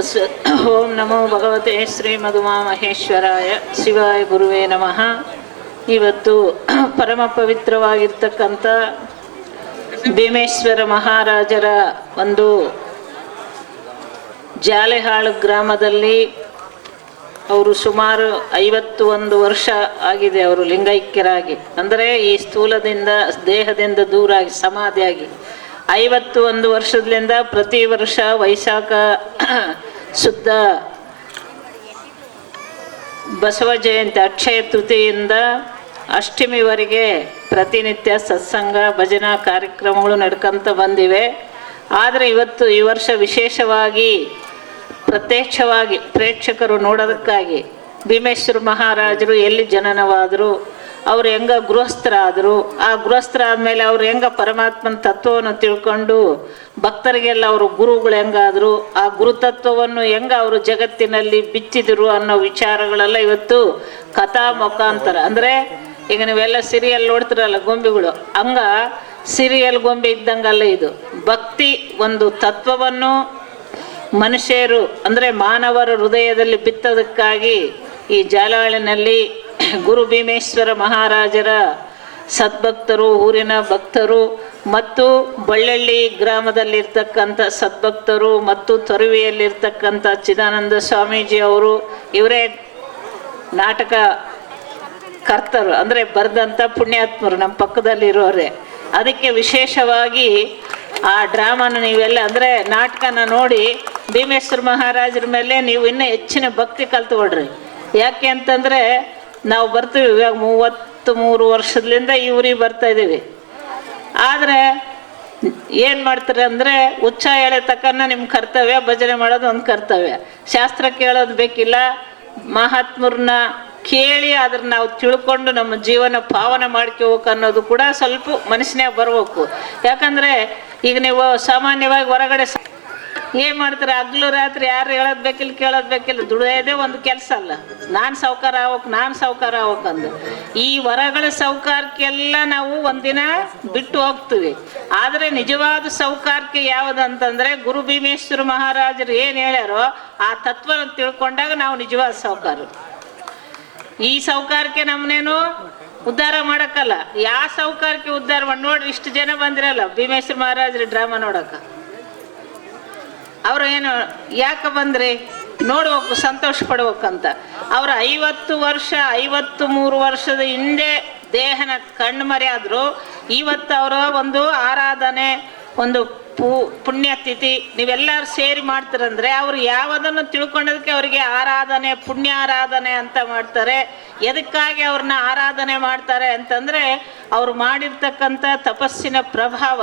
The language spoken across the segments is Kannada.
ತಸ್ಸತ್. ಓಂ ನಮೋ ಭಗವತೆ ಶ್ರೀ ಮಧುಮಾಮಹೇಶ್ವರಾಯ ಶಿವಾಯ ಗುರುವೇ ನಮಃ. ಇವತ್ತು ಪರಮ ಪವಿತ್ರವಾಗಿರ್ತಕ್ಕಂಥ ಭೀಮೇಶ್ವರ ಮಹಾರಾಜರ ಒಂದು ಜಾಲೆಹಾಳು ಗ್ರಾಮದಲ್ಲಿ ಅವರು ಸುಮಾರು 51 ವರ್ಷ ಆಗಿದೆ ಅವರು ಲಿಂಗೈಕ್ಯರಾಗಿ, ಅಂದರೆ ಈ ಸ್ಥೂಲದಿಂದ ದೇಹದಿಂದ ದೂರಾಗಿ ಸಮಾಧಿಯಾಗಿ 51 ವರ್ಷದಿಂದ ಪ್ರತಿ ವರ್ಷ ವೈಶಾಖ ಶುದ್ಧ ಬಸವ ಜಯಂತಿ ಅಕ್ಷಯ ತೃತೀಯಿಂದ ಅಷ್ಟಮಿವರೆಗೆ ಪ್ರತಿನಿತ್ಯ ಸತ್ಸಂಗ ಭಜನಾ ಕಾರ್ಯಕ್ರಮಗಳು ನಡ್ಕೊಂತ ಬಂದಿವೆ. ಆದರೆ ಇವತ್ತು ಈ ವರ್ಷ ವಿಶೇಷವಾಗಿ ಪ್ರತ್ಯಕ್ಷವಾಗಿ ಪ್ರೇಕ್ಷಕರು ನೋಡೋದಕ್ಕಾಗಿ ಭೀಮೇಶ್ವರ ಮಹಾರಾಜರು ಎಲ್ಲಿ ಜನನವಾದರು, ಅವ್ರು ಹೆಂಗ ಗೃಹಸ್ಥರಾದರು, ಆ ಗೃಹಸ್ಥರಾದ್ಮೇಲೆ ಅವ್ರು ಹೆಂಗ ಪರಮಾತ್ಮನ ತತ್ವವನ್ನು ತಿಳ್ಕೊಂಡು ಭಕ್ತರಿಗೆಲ್ಲ ಅವರು ಗುರುಗಳು ಹೆಂಗಾದರು, ಆ ಗುರುತತ್ವವನ್ನು ಹೆಂಗ ಅವರು ಜಗತ್ತಿನಲ್ಲಿ ಬಿಚ್ಚಿದರು ಅನ್ನೋ ವಿಚಾರಗಳೆಲ್ಲ ಇವತ್ತು ಕಥಾ ಮುಖಾಂತರ, ಅಂದರೆ ಈಗ ನೀವೆಲ್ಲ ಸೀರಿಯಲ್ ನೋಡ್ತಿರಲ್ಲ ಗೊಂಬೆಗಳು, ಹಂಗ ಸೀರಿಯಲ್ ಗೊಂಬೆ ಇದ್ದಂಗಲ್ಲ ಇದು. ಭಕ್ತಿ ಒಂದು ತತ್ವವನ್ನು ಮನುಷ್ಯರು ಅಂದರೆ ಮಾನವರ ಹೃದಯದಲ್ಲಿ ಬಿತ್ತೋದಕ್ಕಾಗಿ ಈ ಜಾಲಹಳ್ಳಿನಲ್ಲಿ ಗುರು ಭೀಮೇಶ್ವರ ಮಹಾರಾಜರ ಸದ್ಭಕ್ತರು, ಊರಿನ ಭಕ್ತರು ಮತ್ತು ಬಳ್ಳಳ್ಳಿ ಗ್ರಾಮದಲ್ಲಿರ್ತಕ್ಕಂಥ ಸದ್ಭಕ್ತರು ಮತ್ತು ತೊರವಿಯಲ್ಲಿರ್ತಕ್ಕಂಥ ಚಿದಾನಂದ ಸ್ವಾಮೀಜಿ ಅವರು ಇವರೇ ನಾಟಕ ಕರ್ತರು, ಅಂದರೆ ಬರೆದಂಥ ಪುಣ್ಯಾತ್ಮರು ನಮ್ಮ ಪಕ್ಕದಲ್ಲಿರೋರೆ. ಅದಕ್ಕೆ ವಿಶೇಷವಾಗಿ ಆ ಡ್ರಾಮಾನ ನೀವೆಲ್ಲ ಅಂದರೆ ನಾಟಕನ ನೋಡಿ ಭೀಮೇಶ್ವರ ಮಹಾರಾಜರ ಮೇಲೆ ನೀವು ಇನ್ನೂ ಹೆಚ್ಚಿನ ಭಕ್ತಿ ಕಲ್ತ್ಕೊಳ್ರಿ. ಯಾಕೆ ಅಂತಂದರೆ ನಾವು ಬರ್ತೀವಿ ಇವಾಗ 33 ವರ್ಷದಿಂದ ಈ ಊರಿಗೆ ಬರ್ತಾಯಿದ್ದೀವಿ. ಆದರೆ ಏನು ಮಾಡ್ತಾರೆ ಅಂದರೆ ಉಚ್ಚ ಹೇಳೋ ತಕ್ಕನ ನಿಮ್ಮ ಕರ್ತವ್ಯ, ಭಜನೆ ಮಾಡೋದು ಒಂದು ಕರ್ತವ್ಯ, ಶಾಸ್ತ್ರ ಕೇಳೋದು ಬೇಕಿಲ್ಲ. ಮಹಾತ್ಮರನ್ನ ಕೇಳಿ ಅದ್ರ ನಾವು ತಿಳ್ಕೊಂಡು ನಮ್ಮ ಜೀವನ ಪಾವನ ಮಾಡ್ಕೋಬೇಕು ಅನ್ನೋದು ಕೂಡ ಸ್ವಲ್ಪ ಮನಸ್ಸಿನಾಗ ಬರ್ಬೇಕು. ಯಾಕಂದರೆ ಈಗ ನೀವು ಸಾಮಾನ್ಯವಾಗಿ ಹೊರಗಡೆ ಏನು ಮಾಡ್ತಾರೆ, ಹಗ್ಲು ರಾತ್ರಿ ಯಾರು ಹೇಳೋದು ಬೇಕಿಲ್ಲ ಕೇಳೋದು ಬೇಕಿಲ್ಲ, ದುಡಿಯೋದೇ ಒಂದು ಕೆಲಸ ಅಲ್ಲ. ನಾನು ಸಾವ್ಕಾರ ಆಗ್ಬೇಕಂದು ಈ ಹೊರಗಳ ಸೌಕಾರಕ್ಕೆಲ್ಲ ನಾವು ಒಂದಿನ ಬಿಟ್ಟು ಹೋಗ್ತೀವಿ. ಆದರೆ ನಿಜವಾದ ಸೌಕಾರಕ್ಕೆ ಯಾವುದಂತಂದರೆ ಗುರು ಭೀಮೇಶ್ವರ ಮಹಾರಾಜರು ಏನು ಹೇಳ್ಯಾರೋ ಆ ತತ್ವ ತಿಳ್ಕೊಂಡಾಗ ನಾವು ನಿಜವಾದ ಸೌಕಾರ. ಈ ಸೌಕಾರಕ್ಕೆ ನಮ್ಮನೇನು ಉದ್ಧಾರ ಮಾಡೋಕ್ಕಲ್ಲ, ಯಾವ ಸೌಕಾರಕ್ಕೆ ಉದ್ಧಾರ ಮಾಡಿ. ನೋಡ್ರಿ ಇಷ್ಟು ಜನ ಬಂದಿರಲ್ಲ ಭೀಮೇಶ್ವರ ಮಹಾರಾಜರ ಡ್ರಾಮಾ ನೋಡೋಕೆ. ಅವರು ಏನು ಯಾಕೆ ಬಂದ್ರಿ ನೋಡ್ಬೇಕು, ಸಂತೋಷ ಪಡ್ಬೇಕಂತ. ಅವರು 53 ವರ್ಷದ ಹಿಂದೆ ದೇಹನ ಕಣ್ಣು ಮರೆಯಾದ್ರು. ಇವತ್ತು ಅವರ ಒಂದು ಆರಾಧನೆ, ಒಂದು ಪುಣ್ಯತಿಥಿ ನೀವೆಲ್ಲರೂ ಸೇರಿ ಮಾಡ್ತಾರಂದ್ರೆ ಅವ್ರು ಯಾವುದನ್ನು ತಿಳ್ಕೊಂಡದಕ್ಕೆ ಅವರಿಗೆ ಆರಾಧನೆ, ಪುಣ್ಯಾರಾಧನೆ ಅಂತ ಮಾಡ್ತಾರೆ. ಎದಕ್ಕಾಗಿ ಅವ್ರನ್ನ ಆರಾಧನೆ ಮಾಡ್ತಾರೆ ಅಂತಂದರೆ ಅವ್ರು ಮಾಡಿರ್ತಕ್ಕಂಥ ತಪಸ್ಸಿನ ಪ್ರಭಾವ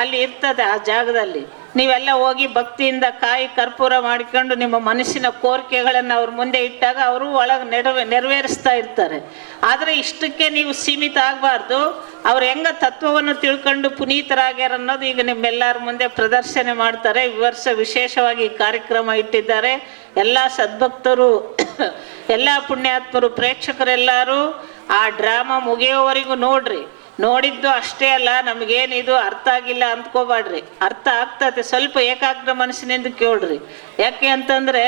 ಅಲ್ಲಿ ಇರ್ತದೆ ಆ ಜಾಗದಲ್ಲಿ. ನೀವೆಲ್ಲ ಹೋಗಿ ಭಕ್ತಿಯಿಂದ ಕಾಯಿ ಕರ್ಪೂರ ಮಾಡಿಕೊಂಡು ನಿಮ್ಮ ಮನಸ್ಸಿನ ಕೋರಿಕೆಗಳನ್ನು ಅವ್ರ ಮುಂದೆ ಇಟ್ಟಾಗ ಅವರು ಒಳಗೆ ನೆರವೇರಿಸ್ತಾ ಇರ್ತಾರೆ. ಆದರೆ ಇಷ್ಟಕ್ಕೆ ನೀವು ಸೀಮಿತ ಆಗಬಾರ್ದು. ಅವ್ರು ಹೆಂಗ ತತ್ವವನ್ನು ತಿಳ್ಕೊಂಡು ಪುನೀತರಾಗ್ಯಾರ ಅನ್ನೋದು ಈಗ ನಿಮ್ಮೆಲ್ಲರ ಮುಂದೆ ಪ್ರದರ್ಶನ ಮಾಡ್ತಾರೆ. ಈ ವರ್ಷ ವಿಶೇಷವಾಗಿ ಕಾರ್ಯಕ್ರಮ ಇಟ್ಟಿದ್ದಾರೆ. ಎಲ್ಲ ಸದ್ಭಕ್ತರು, ಎಲ್ಲ ಪುಣ್ಯಾತ್ಮರು, ಪ್ರೇಕ್ಷಕರೆಲ್ಲರೂ ಆ ಡ್ರಾಮಾ ಮುಗಿಯೋವರೆಗೂ ನೋಡ್ರಿ. ನೋಡಿದ್ದು ಅಷ್ಟೇ ಅಲ್ಲ, ನಮಗೇನಿದು ಅರ್ಥ ಆಗಿಲ್ಲ ಅಂದ್ಕೋಬಾಡ್ರಿ, ಅರ್ಥ ಆಗ್ತದೆ. ಸ್ವಲ್ಪ ಏಕಾಗ್ರ ಮನಸ್ಸಿನಿಂದ ಕೇಳ್ರಿ. ಯಾಕೆ ಅಂತಂದರೆ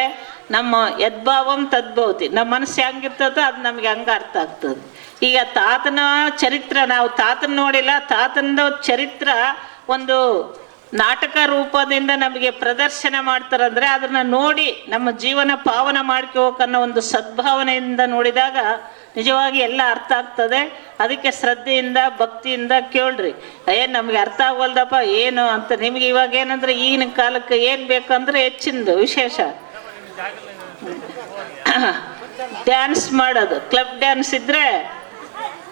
ನಮ್ಮ ಯದ್ಭಾವಂ ತದ್ಭವತಿ, ನಮ್ಮ ಮನಸ್ಸು ಹೆಂಗಿರ್ತದೋ ಅದು ನಮಗೆ ಹಂಗೆ ಅರ್ಥ ಆಗ್ತದೆ. ಈಗ ತಾತನ ಚರಿತ್ರೆ ನಾವು ತಾತನ ನೋಡಿಲ್ಲ, ತಾತನ ಚರಿತ್ರ ಒಂದು ನಾಟಕ ರೂಪದಿಂದ ನಮಗೆ ಪ್ರದರ್ಶನ ಮಾಡ್ತಾರಂದರೆ ಅದನ್ನು ನೋಡಿ ನಮ್ಮ ಜೀವನ ಪಾವನ ಮಾಡ್ಕೋಬೇಕನ್ನೋ ಒಂದು ಸದ್ಭಾವನೆಯಿಂದ ನೋಡಿದಾಗ ನಿಜವಾಗಿ ಎಲ್ಲ ಅರ್ಥ ಆಗ್ತದೆ. ಅದಕ್ಕೆ ಶ್ರದ್ಧೆಯಿಂದ ಭಕ್ತಿಯಿಂದ ಕೇಳ್ರಿ. ಏನು ನಮಗೆ ಅರ್ಥ ಆಗೋಲ್ದಪ್ಪ ಏನು ಅಂತ. ನಿಮಗೆ ಇವಾಗ ಏನಂದ್ರೆ ಈಗಿನ ಕಾಲಕ್ಕೆ ಏನು ಬೇಕಂದ್ರೆ ಹೆಚ್ಚಿನದು ವಿಶೇಷ ಡ್ಯಾನ್ಸ್ ಮಾಡೋದು. ಕ್ಲಬ್ ಡ್ಯಾನ್ಸ್ ಇದ್ದರೆ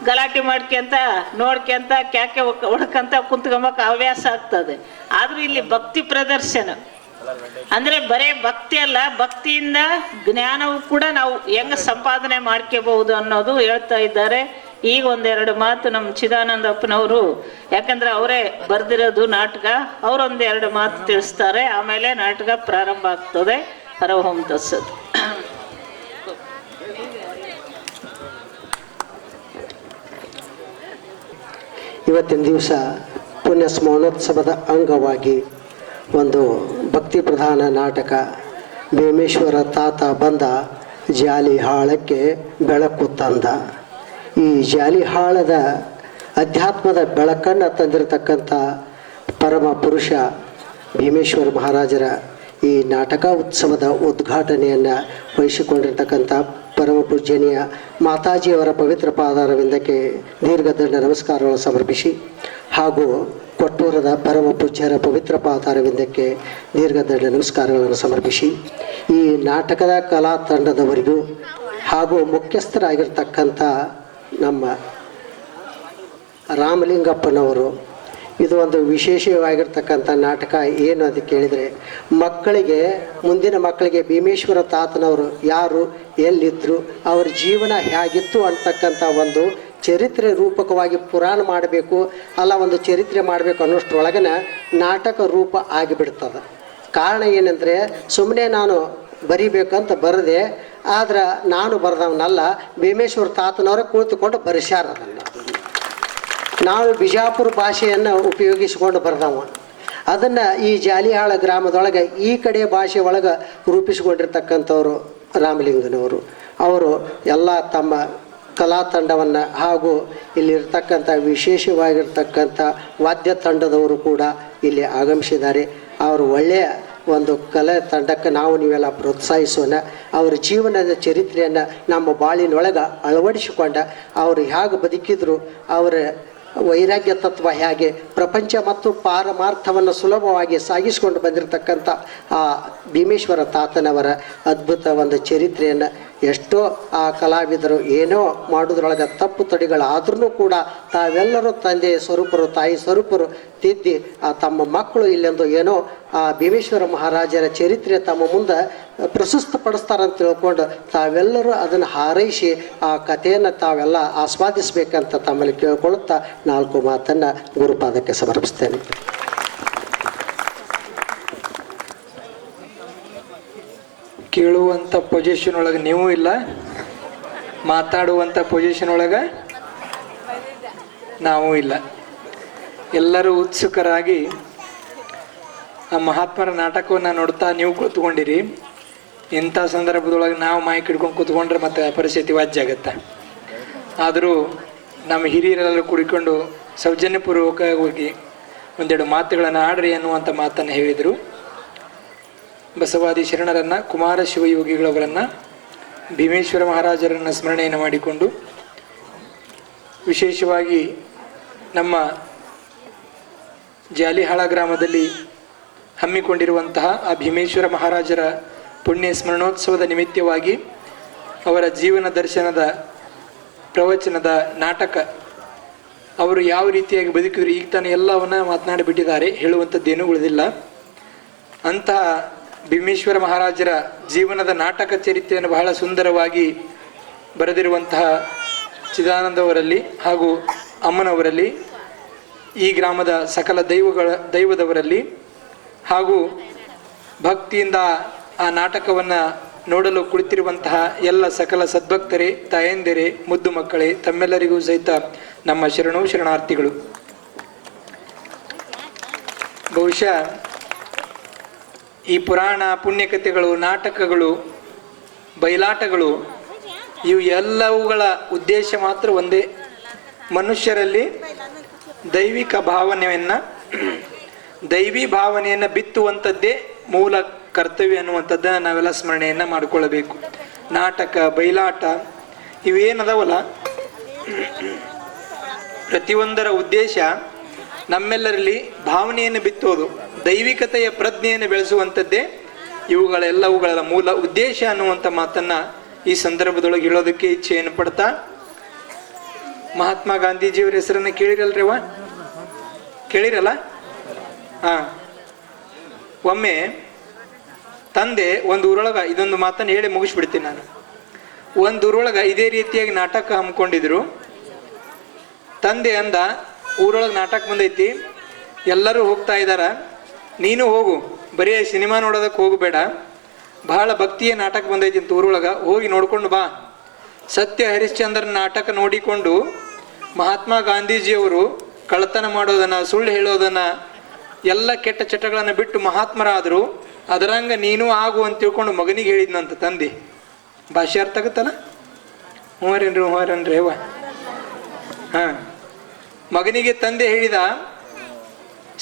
ಗಲಾಟೆ ಮಾಡ್ಕೊಂತ ನೋಡ್ಕೊಂತ ಕ್ಯಾಕೆ ಹೊಡ್ಕಂತ ಕುಂತ್ಕೊಂಬಕ್ಕೆ ಹವ್ಯಾಸ ಆಗ್ತದೆ. ಆದರೂ ಇಲ್ಲಿ ಭಕ್ತಿ ಪ್ರದರ್ಶನ ಅಂದರೆ ಬರೇ ಭಕ್ತಿ ಅಲ್ಲ, ಭಕ್ತಿಯಿಂದ ಜ್ಞಾನವು ಕೂಡ ನಾವು ಹೆಂಗೆ ಸಂಪಾದನೆ ಮಾಡ್ಕೋಬಹುದು ಅನ್ನೋದು ಹೇಳ್ತಾ ಇದ್ದಾರೆ. ಈಗ ಒಂದೆರಡು ಮಾತು ನಮ್ಮ ಚಿದಾನಂದಪ್ಪನವರು, ಯಾಕಂದರೆ ಅವರೇ ಬರೆದಿರೋದು ನಾಟಕ, ಅವರೊಂದೆರಡು ಮಾತು ತಿಳಿಸ್ತಾರೆ. ಆಮೇಲೆ ನಾಟಕ ಪ್ರಾರಂಭ ಆಗ್ತದೆ. ಹರಹೋಂ ತತ್ಸತ್. ಇವತ್ತಿನ ದಿವಸ ಪುಣ್ಯ ಸ್ಮರಣೋತ್ಸವದ ಅಂಗವಾಗಿ ಒಂದು ಭಕ್ತಿ ಪ್ರಧಾನ ನಾಟಕ ಭೀಮೇಶ್ವರ ತಾತ ಬಂದ ಜಾಲಿ ಹಾಳಕ್ಕೆ ಬೆಳಕು ತಂದ. ಈ ಜಾಲಿ ಹಾಳದ ಅಧ್ಯಾತ್ಮದ ಬೆಳಕನ್ನು ತಂದಿರತಕ್ಕಂಥ ಪರಮ ಪುರುಷ ಭೀಮೇಶ್ವರ ಮಹಾರಾಜರ ಈ ನಾಟಕ ಉತ್ಸವದ ಉದ್ಘಾಟನೆಯನ್ನು ವಹಿಸಿಕೊಂಡಿರ್ತಕ್ಕಂಥ ಪರಮ ಪೂಜ್ಯನೀಯ ಮಾತಾಜಿಯವರ ಪವಿತ್ರ ಪಾದಾರವಿಂದಕ್ಕೆ ದೀರ್ಘದಂಡ ನಮಸ್ಕಾರಗಳನ್ನು ಸಮರ್ಪಿಸಿ, ಹಾಗೂ ಕೊಟ್ಟೂರದ ಪರಮ ಪೂಜ್ಯರ ಪವಿತ್ರ ಪಾದಾರವಿಂದಕ್ಕೆ ದೀರ್ಘದಂಡ ನಮಸ್ಕಾರಗಳನ್ನು ಸಮರ್ಪಿಸಿ, ಈ ನಾಟಕದ ಕಲಾ ತಂಡದವರಿಗೂ ಹಾಗೂ ಮುಖ್ಯಸ್ಥರಾಗಿರ್ತಕ್ಕಂಥ ನಮ್ಮ ರಾಮಲಿಂಗಪ್ಪನವರು, ಇದು ಒಂದು ವಿಶೇಷವಾಗಿರ್ತಕ್ಕಂಥ ನಾಟಕ. ಏನು ಅಂತ ಕೇಳಿದರೆ, ಮಕ್ಕಳಿಗೆ, ಮುಂದಿನ ಮಕ್ಕಳಿಗೆ ಭೀಮೇಶ್ವರ ತಾತನವರು ಯಾರು, ಎಲ್ಲಿದ್ದರು, ಅವ್ರ ಜೀವನ ಹೇಗಿತ್ತು ಅಂತಕ್ಕಂಥ ಒಂದು ಚರಿತ್ರೆ ರೂಪಕವಾಗಿ ಪುರಾಣ ಮಾಡಬೇಕು, ಅಲ್ಲ ಒಂದು ಚರಿತ್ರೆ ಮಾಡಬೇಕು ಅನ್ನೋಷ್ಟ್ರೊಳಗನ ನಾಟಕ ರೂಪ ಆಗಿಬಿಡ್ತದೆ. ಕಾರಣ ಏನಂದರೆ, ಸುಮ್ಮನೆ ನಾನು ಬರಿಬೇಕಂತ ಬರದೆ, ಆದ್ರೆ ನಾನು ಬರೆದವನಲ್ಲ, ಭೀಮೇಶ್ವರ ತಾತನವರ ಕುಳಿತುಕೊಂಡು ಬರೆಸ್ಯಾರ. ಅದನ್ನು ನಾವು ಬಿಜಾಪುರ ಭಾಷೆಯನ್ನು ಉಪಯೋಗಿಸಿಕೊಂಡು ಬರೆದವ. ಅದನ್ನು ಈ ಜಾಲಿಹಾಳ ಗ್ರಾಮದೊಳಗೆ ಈ ಕಡೆ ಭಾಷೆ ಒಳಗೆ ರೂಪಿಸಿಕೊಂಡಿರ್ತಕ್ಕಂಥವ್ರು ರಾಮಲಿಂಗನವರು. ಅವರು ಎಲ್ಲ ತಮ್ಮ ಕಲಾ ತಂಡವನ್ನು ಹಾಗೂ ಇಲ್ಲಿರ್ತಕ್ಕಂಥ ವಿಶೇಷವಾಗಿರ್ತಕ್ಕಂಥ ವಾದ್ಯ ತಂಡದವರು ಕೂಡ ಇಲ್ಲಿ ಆಗಮಿಸಿದ್ದಾರೆ. ಅವರು ಒಳ್ಳೆಯ ಒಂದು ಕಲೆ ತಂಡಕ್ಕೆ ನಾವು ನೀವೆಲ್ಲ ಪ್ರೋತ್ಸಾಹಿಸೋಣ. ಅವರ ಜೀವನದ ಚರಿತ್ರೆಯನ್ನು ನಮ್ಮ ಬಾಳಿನೊಳಗೆ ಅಳವಡಿಸಿಕೊಂಡ, ಅವರು ಹೇಗೆ ಬದುಕಿದ್ರು, ಅವರ ವೈರಾಗ್ಯ ತತ್ವ ಹೇಗೆ, ಪ್ರಪಂಚ ಮತ್ತು ಪಾರಮಾರ್ಥವನ್ನು ಸುಲಭವಾಗಿ ಸಾಗಿಸಿಕೊಂಡು ಬಂದಿರತಕ್ಕಂಥ ಆ ಭೀಮೇಶ್ವರ ತಾತನವರ ಅದ್ಭುತ ಒಂದು ಚರಿತ್ರೆಯನ್ನು ಎಷ್ಟೋ ಆ ಕಲಾವಿದರು ಏನೋ ಮಾಡೋದ್ರೊಳಗೆ ತಪ್ಪು ತಡೆಗಳಾದ್ರೂ ಕೂಡ ತಾವೆಲ್ಲರೂ ತಂದೆ ಸ್ವರೂಪರು, ತಾಯಿ ಸ್ವರೂಪರು ತಿದ್ದಿ ಆ ತಮ್ಮ ಮಕ್ಕಳು ಇಲ್ಲೆಂದು ಏನೋ ಆ ಭೀಮೇಶ್ವರ ಮಹಾರಾಜರ ಚರಿತ್ರೆ ತಮ್ಮ ಮುಂದೆ ಪ್ರಶಸ್ತಪಡಿಸ್ತಾರಂತ ತಿಳ್ಕೊಂಡು ತಾವೆಲ್ಲರೂ ಅದನ್ನು ಹಾರೈಸಿ ಆ ಕಥೆಯನ್ನು ತಾವೆಲ್ಲ ಆಸ್ವಾದಿಸಬೇಕಂತ ತಮ್ಮಲ್ಲಿ ಕೇಳ್ಕೊಳ್ಳುತ್ತಾ 4 ಮಾತನ್ನು ಗುರುಪಾದಕ್ಕೆ ಸಮರ್ಪಿಸ್ತೇನೆ. ಕೇಳುವಂಥ ಪೊಸಿಷನ್ ಒಳಗೆ ನೀವು ಇಲ್ಲ, ಮಾತಾಡುವಂಥ ಪೊಸಿಷನ್ ಒಳಗೆ ನಾವು ಇಲ್ಲ. ಎಲ್ಲರೂ ಉತ್ಸುಕರಾಗಿ ಆ ಮಹಾತ್ಮರ ನಾಟಕವನ್ನು ನೋಡ್ತಾ ನೀವು ಕೂತ್ಕೊಂಡಿರಿ. ಇಂಥ ಸಂದರ್ಭದೊಳಗೆ ನಾವು ಮೈಕ್ ಹಿಡ್ಕೊಂಡು ಕೂತ್ಕೊಂಡ್ರೆ ಮತ್ತೆ ಪರಿಸ್ಥಿತಿ ವಾಜ್ಯ ಆಗುತ್ತೆ. ಆದರೂ ನಮ್ಮ ಹಿರಿಯರೆಲ್ಲರೂ ಕುಡಿಕೊಂಡು ಸೌಜನ್ಯಪೂರ್ವಕವಾಗಿ ಒಂದೆರಡು ಮಾತುಗಳನ್ನು ಆಡ್ರಿ ಅನ್ನುವಂಥ ಮಾತನ್ನು ಹೇಳಿದರು. ಬಸವಾದಿ ಶರಣರನ್ನು, ಕುಮಾರ ಶಿವಯೋಗಿಗಳವರನ್ನು, ಭೀಮೇಶ್ವರ ಮಹಾರಾಜರನ್ನು ಸ್ಮರಣೆಯನ್ನು ಮಾಡಿಕೊಂಡು, ವಿಶೇಷವಾಗಿ ನಮ್ಮ ಜಾಲಿಹಾಳ ಗ್ರಾಮದಲ್ಲಿ ಹಮ್ಮಿಕೊಂಡಿರುವಂತಹ ಆ ಭೀಮೇಶ್ವರ ಮಹಾರಾಜರ ಪುಣ್ಯ ಸ್ಮರಣೋತ್ಸವದ ನಿಮಿತ್ತವಾಗಿ ಅವರ ಜೀವನ ದರ್ಶನದ ಪ್ರವಚನದ ನಾಟಕ, ಅವರು ಯಾವ ರೀತಿಯಾಗಿ ಬದುಕಿದ್ರು ಈಗ ತಾನು ಎಲ್ಲವನ್ನ ಮಾತನಾಡಿಬಿಟ್ಟಿದ್ದಾರೆ, ಹೇಳುವಂಥದ್ದೇನೂ ಉಳಿದಿಲ್ಲ. ಅಂತಹ ಭೀಮೇಶ್ವರ ಮಹಾರಾಜರ ಜೀವನದ ನಾಟಕ ಚರಿತ್ರೆಯನ್ನು ಬಹಳ ಸುಂದರವಾಗಿ ಬರೆದಿರುವಂತಹ ಚಿದಾನಂದವರಲ್ಲಿ ಹಾಗೂ ಅಮ್ಮನವರಲ್ಲಿ, ಈ ಗ್ರಾಮದ ಸಕಲ ದೈವದವರಲ್ಲಿ ಹಾಗೂ ಭಕ್ತಿಯಿಂದ ಆ ನಾಟಕವನ್ನು ನೋಡಲು ಕುಳಿತಿರುವಂತಹ ಎಲ್ಲ ಸಕಲ ಸದ್ಭಕ್ತರೇ, ತಾಯಂದಿರೇ, ಮುದ್ದು ಮಕ್ಕಳೇ, ತಮ್ಮೆಲ್ಲರಿಗೂ ಸಹಿತ ನಮ್ಮ ಶರಣಾರ್ಥಿಗಳು. ಬಹುಶಃ ಈ ಪುರಾಣ, ಪುಣ್ಯಕಥೆಗಳು, ನಾಟಕಗಳು, ಬಯಲಾಟಗಳು ಇವು ಎಲ್ಲವುಗಳ ಉದ್ದೇಶ ಮಾತ್ರ ಒಂದೇ, ಮನುಷ್ಯರಲ್ಲಿ ದೈವಿ ಭಾವನೆಯನ್ನು ಬಿತ್ತುವಂಥದ್ದೇ ಮೂಲ ಕರ್ತವ್ಯ ಅನ್ನುವಂಥದ್ದನ್ನು ನಾವೆಲ್ಲ ಸ್ಮರಣೆಯನ್ನು ಮಾಡಿಕೊಳ್ಳಬೇಕು. ನಾಟಕ, ಬಯಲಾಟ ಇವೇನದವಲ್ಲ, ಪ್ರತಿಯೊಂದರ ಉದ್ದೇಶ ನಮ್ಮೆಲ್ಲರಲ್ಲಿ ಭಾವನೆಯನ್ನು ಬಿತ್ತೋದು, ದೈವಿಕತೆಯ ಪ್ರಜ್ಞೆಯನ್ನು ಬೆಳೆಸುವಂಥದ್ದೇ ಇವುಗಳೆಲ್ಲವುಗಳ ಮೂಲ ಉದ್ದೇಶ ಅನ್ನುವಂಥ ಮಾತನ್ನು ಈ ಸಂದರ್ಭದೊಳಗೆ ಹೇಳೋದಕ್ಕೆ ಇಚ್ಛೆಯನ್ನು ಪಡ್ತಾ, ಮಹಾತ್ಮ ಗಾಂಧೀಜಿಯವರ ಹೆಸರನ್ನು ಕೇಳಿರಲ್ರಿವ? ಕೇಳಿರಲ್ಲ? ಒಮ್ಮೆ ತಂದೆ ಒಂದು ಊರೊಳಗೆ, ಇದೊಂದು ಮಾತನ್ನು ಹೇಳಿ ಮುಗಿಸ್ಬಿಡ್ತೀನಿ ನಾನು. ಒಂದು ಊರೊಳಗೆ ಇದೇ ರೀತಿಯಾಗಿ ನಾಟಕ ಹಮ್ಮಿಕೊಂಡಿದ್ರು. ತಂದೆ ಅಂದ, ಊರೊಳಗೆ ನಾಟಕ ಬಂದೈತಿ, ಎಲ್ಲರೂ ಹೋಗ್ತಾ ಇದ್ದಾರ, ನೀನು ಹೋಗು, ಬರೀ ಸಿನಿಮಾ ನೋಡೋದಕ್ಕೆ ಹೋಗಬೇಡ, ಬಹಳ ಭಕ್ತಿಯ ನಾಟಕ ಬಂದೈತಿ ಅಂತ ಊರೊಳಗೆ, ಹೋಗಿ ನೋಡ್ಕೊಂಡು ಬಾ. ಸತ್ಯ ಹರಿಶ್ಚಂದ್ರನ ನಾಟಕ ನೋಡಿಕೊಂಡು ಮಹಾತ್ಮ ಗಾಂಧೀಜಿಯವರು ಕಳ್ಳತನ ಮಾಡೋದನ್ನು, ಸುಳ್ಳು ಹೇಳೋದನ್ನು, ಎಲ್ಲ ಕೆಟ್ಟ ಚಟಗಳನ್ನು ಬಿಟ್ಟು ಮಹಾತ್ಮರಾದರು. ಅದರಂಗ ನೀನು ಆಗು ಅಂತ ತಿಳ್ಕೊಂಡು ಮಗನಿಗೆ ಹೇಳಿದ್ನಂತ ತಂದೆ. ಭಾಷೆ ಅರ್ಥ ಆಗುತ್ತಲ್ಲ? ಹೂವರೇನ್ರಿ ಅವ್ವ. ಹಾಂ, ಮಗನಿಗೆ ತಂದೆ ಹೇಳಿದ,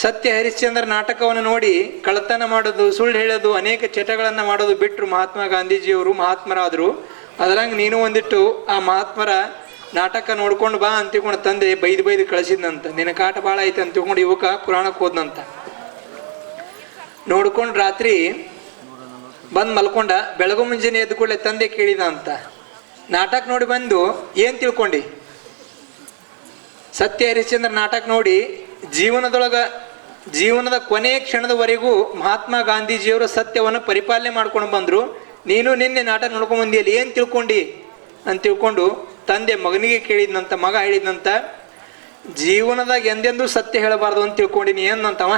ಸತ್ಯ ಹರಿಶ್ಚಂದ್ರ ನಾಟಕವನ್ನು ನೋಡಿ ಕಳ್ಳತನ ಮಾಡೋದು, ಸುಳ್ಳು ಹೇಳೋದು, ಅನೇಕ ಚಟಗಳನ್ನು ಮಾಡೋದು ಬಿಟ್ಟರು ಮಹಾತ್ಮ ಗಾಂಧೀಜಿಯವರು ಮಹಾತ್ಮರಾದರು. ಅದರಂಗೆ ನೀನು ಒಂದಿಟ್ಟು ಆ ಮಹಾತ್ಮರ ನಾಟಕ ನೋಡ್ಕೊಂಡು ಬಾ ಅಂತ ತಿಳ್ಕೊಂಡು ತಂದೆ ಬೈದು ಕಳಿಸಿದ್ನಂತ. ನಿನ್ನ ಕಾಟ ಭಾಳ ಐತೆ ಅಂತ ತಿಳ್ಕೊಂಡು ಯುವಕ ಪುರಾಣಕ್ಕೆ ಹೋದ್ನಂತ. ನೋಡ್ಕೊಂಡು ರಾತ್ರಿ ಬಂದು ಮಲ್ಕೊಂಡ. ಬೆಳಗು ಮುಂಜಾನೆ ಎದ್ದು ಕೂಡಲೇ ತಂದೆ ಕೇಳಿದ ಅಂತ, ನಾಟಕ ನೋಡಿ ಬಂದು ಏನು ತಿಳ್ಕೊಂಡು? ಸತ್ಯ ಹರಿಶ್ಚಂದ್ರ ನಾಟಕ ನೋಡಿ ಜೀವನದ ಕೊನೆಯ ಕ್ಷಣದವರೆಗೂ ಮಹಾತ್ಮ ಗಾಂಧೀಜಿಯವರು ಸತ್ಯವನ್ನು ಪರಿಪಾಲನೆ ಮಾಡ್ಕೊಂಡು ಬಂದರು. ನೀನು ನಿನ್ನೆ ನಾಟಕ ನೋಡ್ಕೊಂಡು ಬಂದಿಯಲ್ಲಿ ಏನು ತಿಳ್ಕೊಂಡು ಅಂತ ತಿಳ್ಕೊಂಡು ತಂದೆ ಮಗನಿಗೆ ಕೇಳಿದ್ನಂತ. ಮಗ ಹೇಳಿದ್ನಂತ, ಜೀವನದಾಗ ಎಂದೆಂದೂ ಸತ್ಯ ಹೇಳಬಾರ್ದು ಅಂತ ತಿಳ್ಕೊಂಡಿನಿ ಏನಂತವ.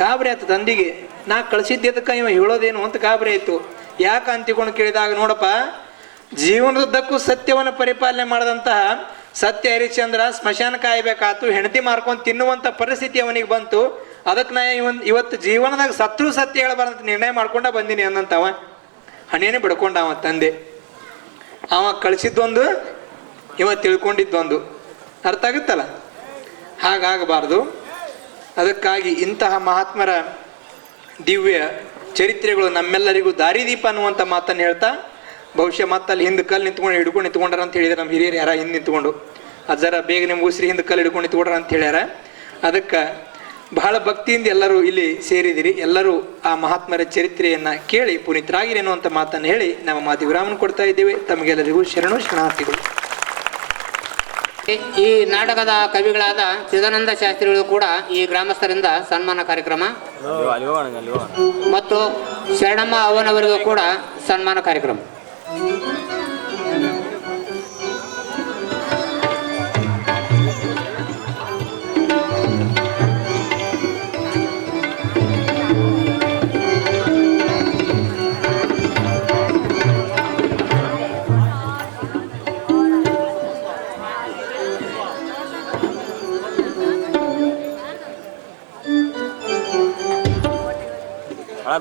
ಗಾಬರಿ ಆಯ್ತು ತಂದೆಗೆ. ನಾ ಕಳಿಸಿದ್ದಕ್ಕೆ ಇವ ಹೇಳೋದೇನು ಅಂತ ಗಾಬರಿ ಆಯಿತು. ಯಾಕೆ ಅಂತ ತಿಳ್ಕೊಂಡು ಕೇಳಿದಾಗ, ನೋಡಪ್ಪ, ಜೀವನದುದ್ದಕ್ಕೂ ಸತ್ಯವನ್ನು ಪರಿಪಾಲನೆ ಮಾಡಿದಂತಹ ಸತ್ಯ ಹರಿಶ್ಚಂದ್ರ ಸ್ಮಶಾನ ಕಾಯಬೇಕಾಯ್ತು, ಹೆಂಡತಿ ಮಾರ್ಕೊಂಡು ತಿನ್ನುವಂಥ ಪರಿಸ್ಥಿತಿ ಅವನಿಗೆ ಬಂತು. ಅದಕ್ಕೆ ನಾ ಇವತ್ತು ಜೀವನದಾಗ ಸತ್ರು ಸತ್ಯ ಹೇಳಬಾರ್ದಂತ ನಿರ್ಣಯ ಮಾಡ್ಕೊಂಡ ಬಂದೀನಿ ಅನ್ನಂತವ. ಹಣೆನೇ ಬಿಡ್ಕೊಂಡ ಅವ ತಂದೆ. ಅವ ಕಳಿಸಿದ್ದೊಂದು, ಇವ ತಿಳ್ಕೊಂಡಿದ್ದೊಂದು. ಅರ್ಥ ಆಗುತ್ತಲ್ಲ? ಹಾಗಾಗಬಾರ್ದು. ಅದಕ್ಕಾಗಿ ಇಂತಹ ಮಹಾತ್ಮರ ದಿವ್ಯ ಚರಿತ್ರೆಗಳು ನಮ್ಮೆಲ್ಲರಿಗೂ ದಾರಿದೀಪ ಅನ್ನುವಂಥ ಮಾತನ್ನು ಹೇಳ್ತಾ, ಬಹುಶಃ ಮತ್ತಲ್ಲಿ ಹಿಂದೆ ಕಲ್ಲು ಹಿಡ್ಕೊಂಡು ನಿಂತ್ಕೊಂಡ್ರ ಅಂತ ಹೇಳಿದಾರೆ ನಮ್ಮ ಹಿರಿಯರು. ಯಾರ ಹಿಂದೆ ನಿಂತ್ಕೊಂಡು ಅಜ್ಜರ ಬೇಗನೆ ಮುಗಿಸ್ರಿ, ಹಿಂದೆ ಕಲ್ಲು ಹಿಡ್ಕೊಂಡು ನಿಂತ್ಕೊಂಡ್ರ ಅಂತ ಹೇಳ್ಯಾರ. ಅದಕ್ಕೆ ಬಹಳ ಭಕ್ತಿಯಿಂದ ಎಲ್ಲರೂ ಇಲ್ಲಿ ಸೇರಿದಿರಿ. ಎಲ್ಲರೂ ಆ ಮಹಾತ್ಮರ ಚರಿತ್ರೆಯನ್ನು ಕೇಳಿ ಪುನೀತರಾಗಿರಿ ಅನ್ನುವಂಥ ಮಾತನ್ನು ಹೇಳಿ ನಮ್ಮ ಮಾತಿಗೆ ವಿರಾಮನ ಕೊಡ್ತಾ ಇದ್ದೇವೆ. ತಮಗೆಲ್ಲರಿಗೂ ಶರಣಾರ್ಥಿಗಳು. ಈ ನಾಟಕದ ಕವಿಗಳಾದ ಚಿದಾನಂದ ಶಾಸ್ತ್ರಿಗಳು ಕೂಡ ಈ ಗ್ರಾಮಸ್ಥರಿಂದ ಸನ್ಮಾನ ಕಾರ್ಯಕ್ರಮ ಮತ್ತು ಶರಣಮ್ಮ ಅವನವರಿಗೂ ಕೂಡ ಸನ್ಮಾನ ಕಾರ್ಯಕ್ರಮ.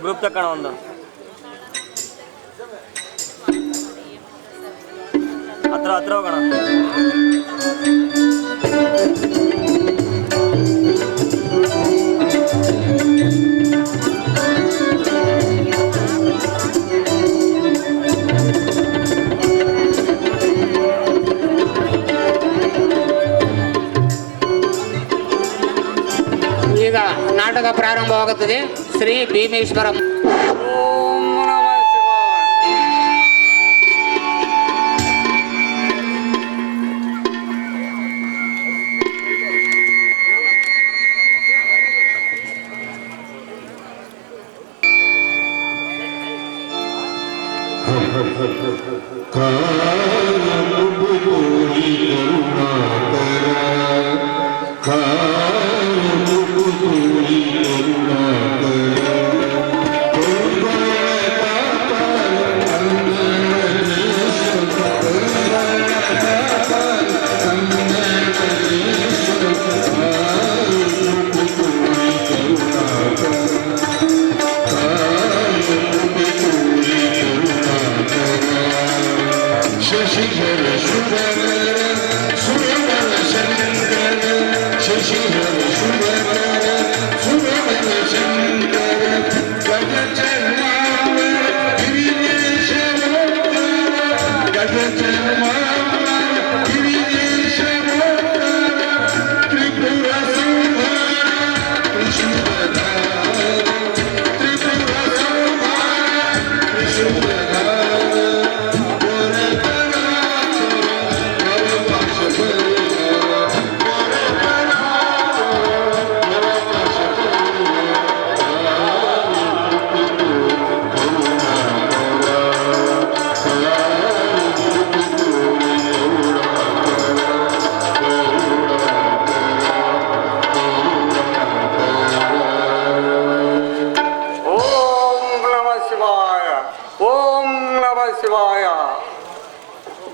ಗ್ರೂಪ್ ತಕ್ಕಣ ಒಂದು ಹತ್ರ ಹೋಗೋಣ. ಈಗ ನಾಟಕ ಪ್ರಾರಂಭವಾಗುತ್ತದೆ. ಶ್ರೀ ಭೀಮೇಶ್ವರ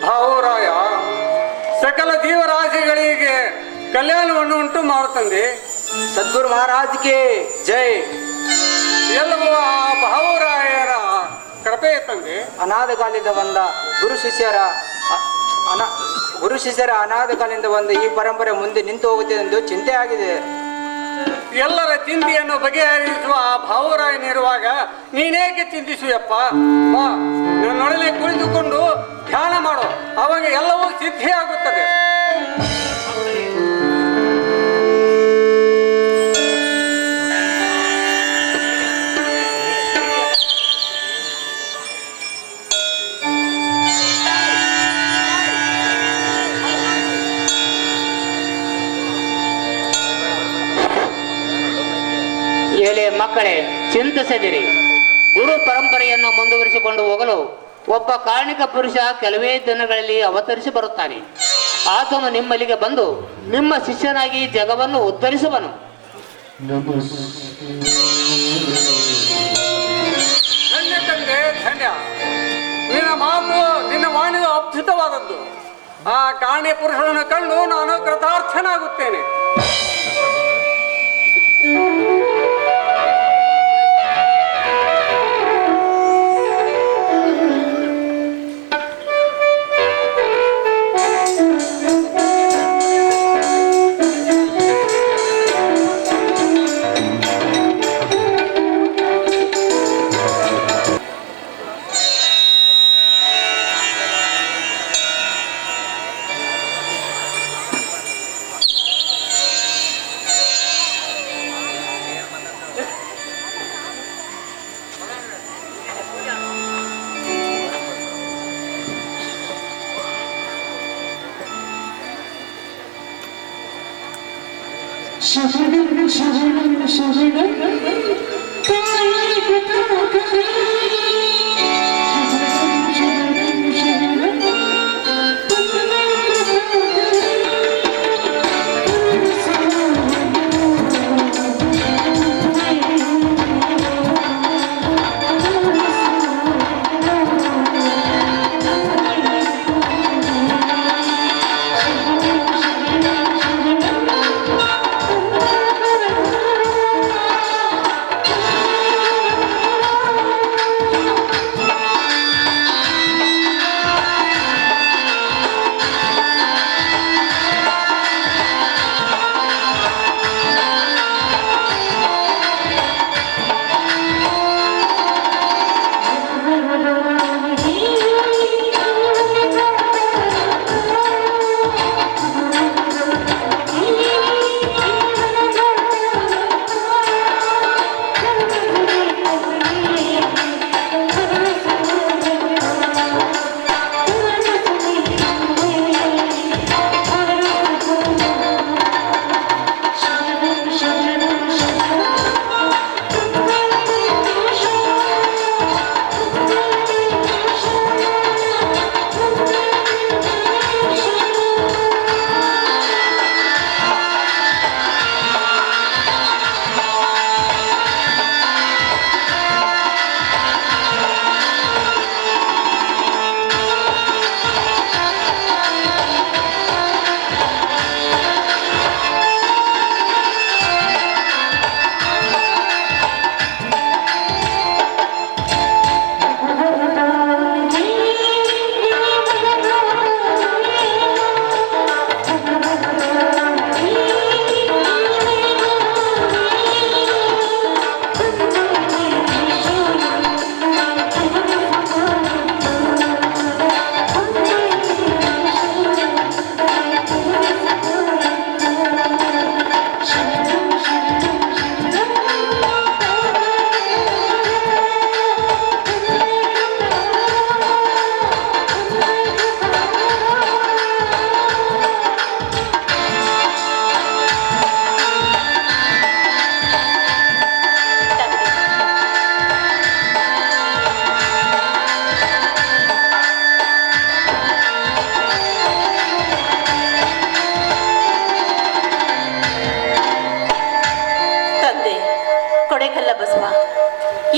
ಭಾವುರಾಯ ಸಕಲ ಜೀವರಾಶಿಗಳಿಗೆ ಕಲ್ಯಾಣವನ್ನು ಉಂಟು ಮಾಡುತ್ತಂದೆ. सद्गुरु महाराज के जय। ಎಲ್ಲವೂ ಆ ಭಾವರಾಯರ ಕೃಪೆ ತಂದೆ. ಅನಾಥ ಕಾಲದಿಂದ ಬಂದ ಗುರು ಶಿಷ್ಯರ ಅನಾಥ ಕಾಲದಿಂದ ಬಂದ ಈ ಪರಂಪರೆ ಮುಂದೆ ನಿಂತು ಹೋಗುತ್ತೆ ಎಂದು ಚಿಂತೆ ಆಗಿದೆ. ಎಲ್ಲರ ಚಿಂತೆಯನ್ನು ಬಗೆಹರಿಸುವ ಆ ಭಾವರಾಯನಿರುವಾಗ ನೀನೇಕೆ ಚಿಂತಿಸುವಪ್ಪ? ಬಾ, ನನ್ನೊಡನೆ ಕುಳಿತುಕೊಂಡು ಧ್ಯಾನ ಮಾಡು, ಅವಾಗ ಎಲ್ಲವೂ ಸಿದ್ಧಿಯಾಗುತ್ತದೆ. ಎಲೆ ಮಕ್ಕಳೇ, ಚಿಂತಿಸದಿರಿ. ಗುರು ಪರಂಪರೆಯನ್ನು ಮುಂದುವರಿಸಿಕೊಂಡು ಹೋಗಲು ಒಬ್ಬ ಕಾರಣಿಕ ಪುರುಷ ಕೆಲವೇ ದಿನಗಳಲ್ಲಿ ಅವತರಿಸಿ ಬರುತ್ತಾನೆ. ಆತನು ನಿಮ್ಮಲ್ಲಿಗೆ ಬಂದು ನಿಮ್ಮ ಶಿಷ್ಯನಾಗಿ ಜಗವನ್ನು ಉದ್ಧರಿಸುವನು. ಧನ್ಯ ತಂದೆ, ಧನ್ಯ. ನಿನ್ನ ವಾಣಿಯು ಅದ್ಭುತವಾದದ್ದು. ಆ ಕಾರಣಿಕ ಪುರುಷನನ್ನು ಕಂಡು ನಾನು ಕೃತಾರ್ಥನಾಗುತ್ತೇನೆ. ಶರಣಂ ಶರಣಂ ಶರಣಂ ತಾಯಿ ಕಥಾಕಥೆ ಶರಣಂ ಶರಣಂ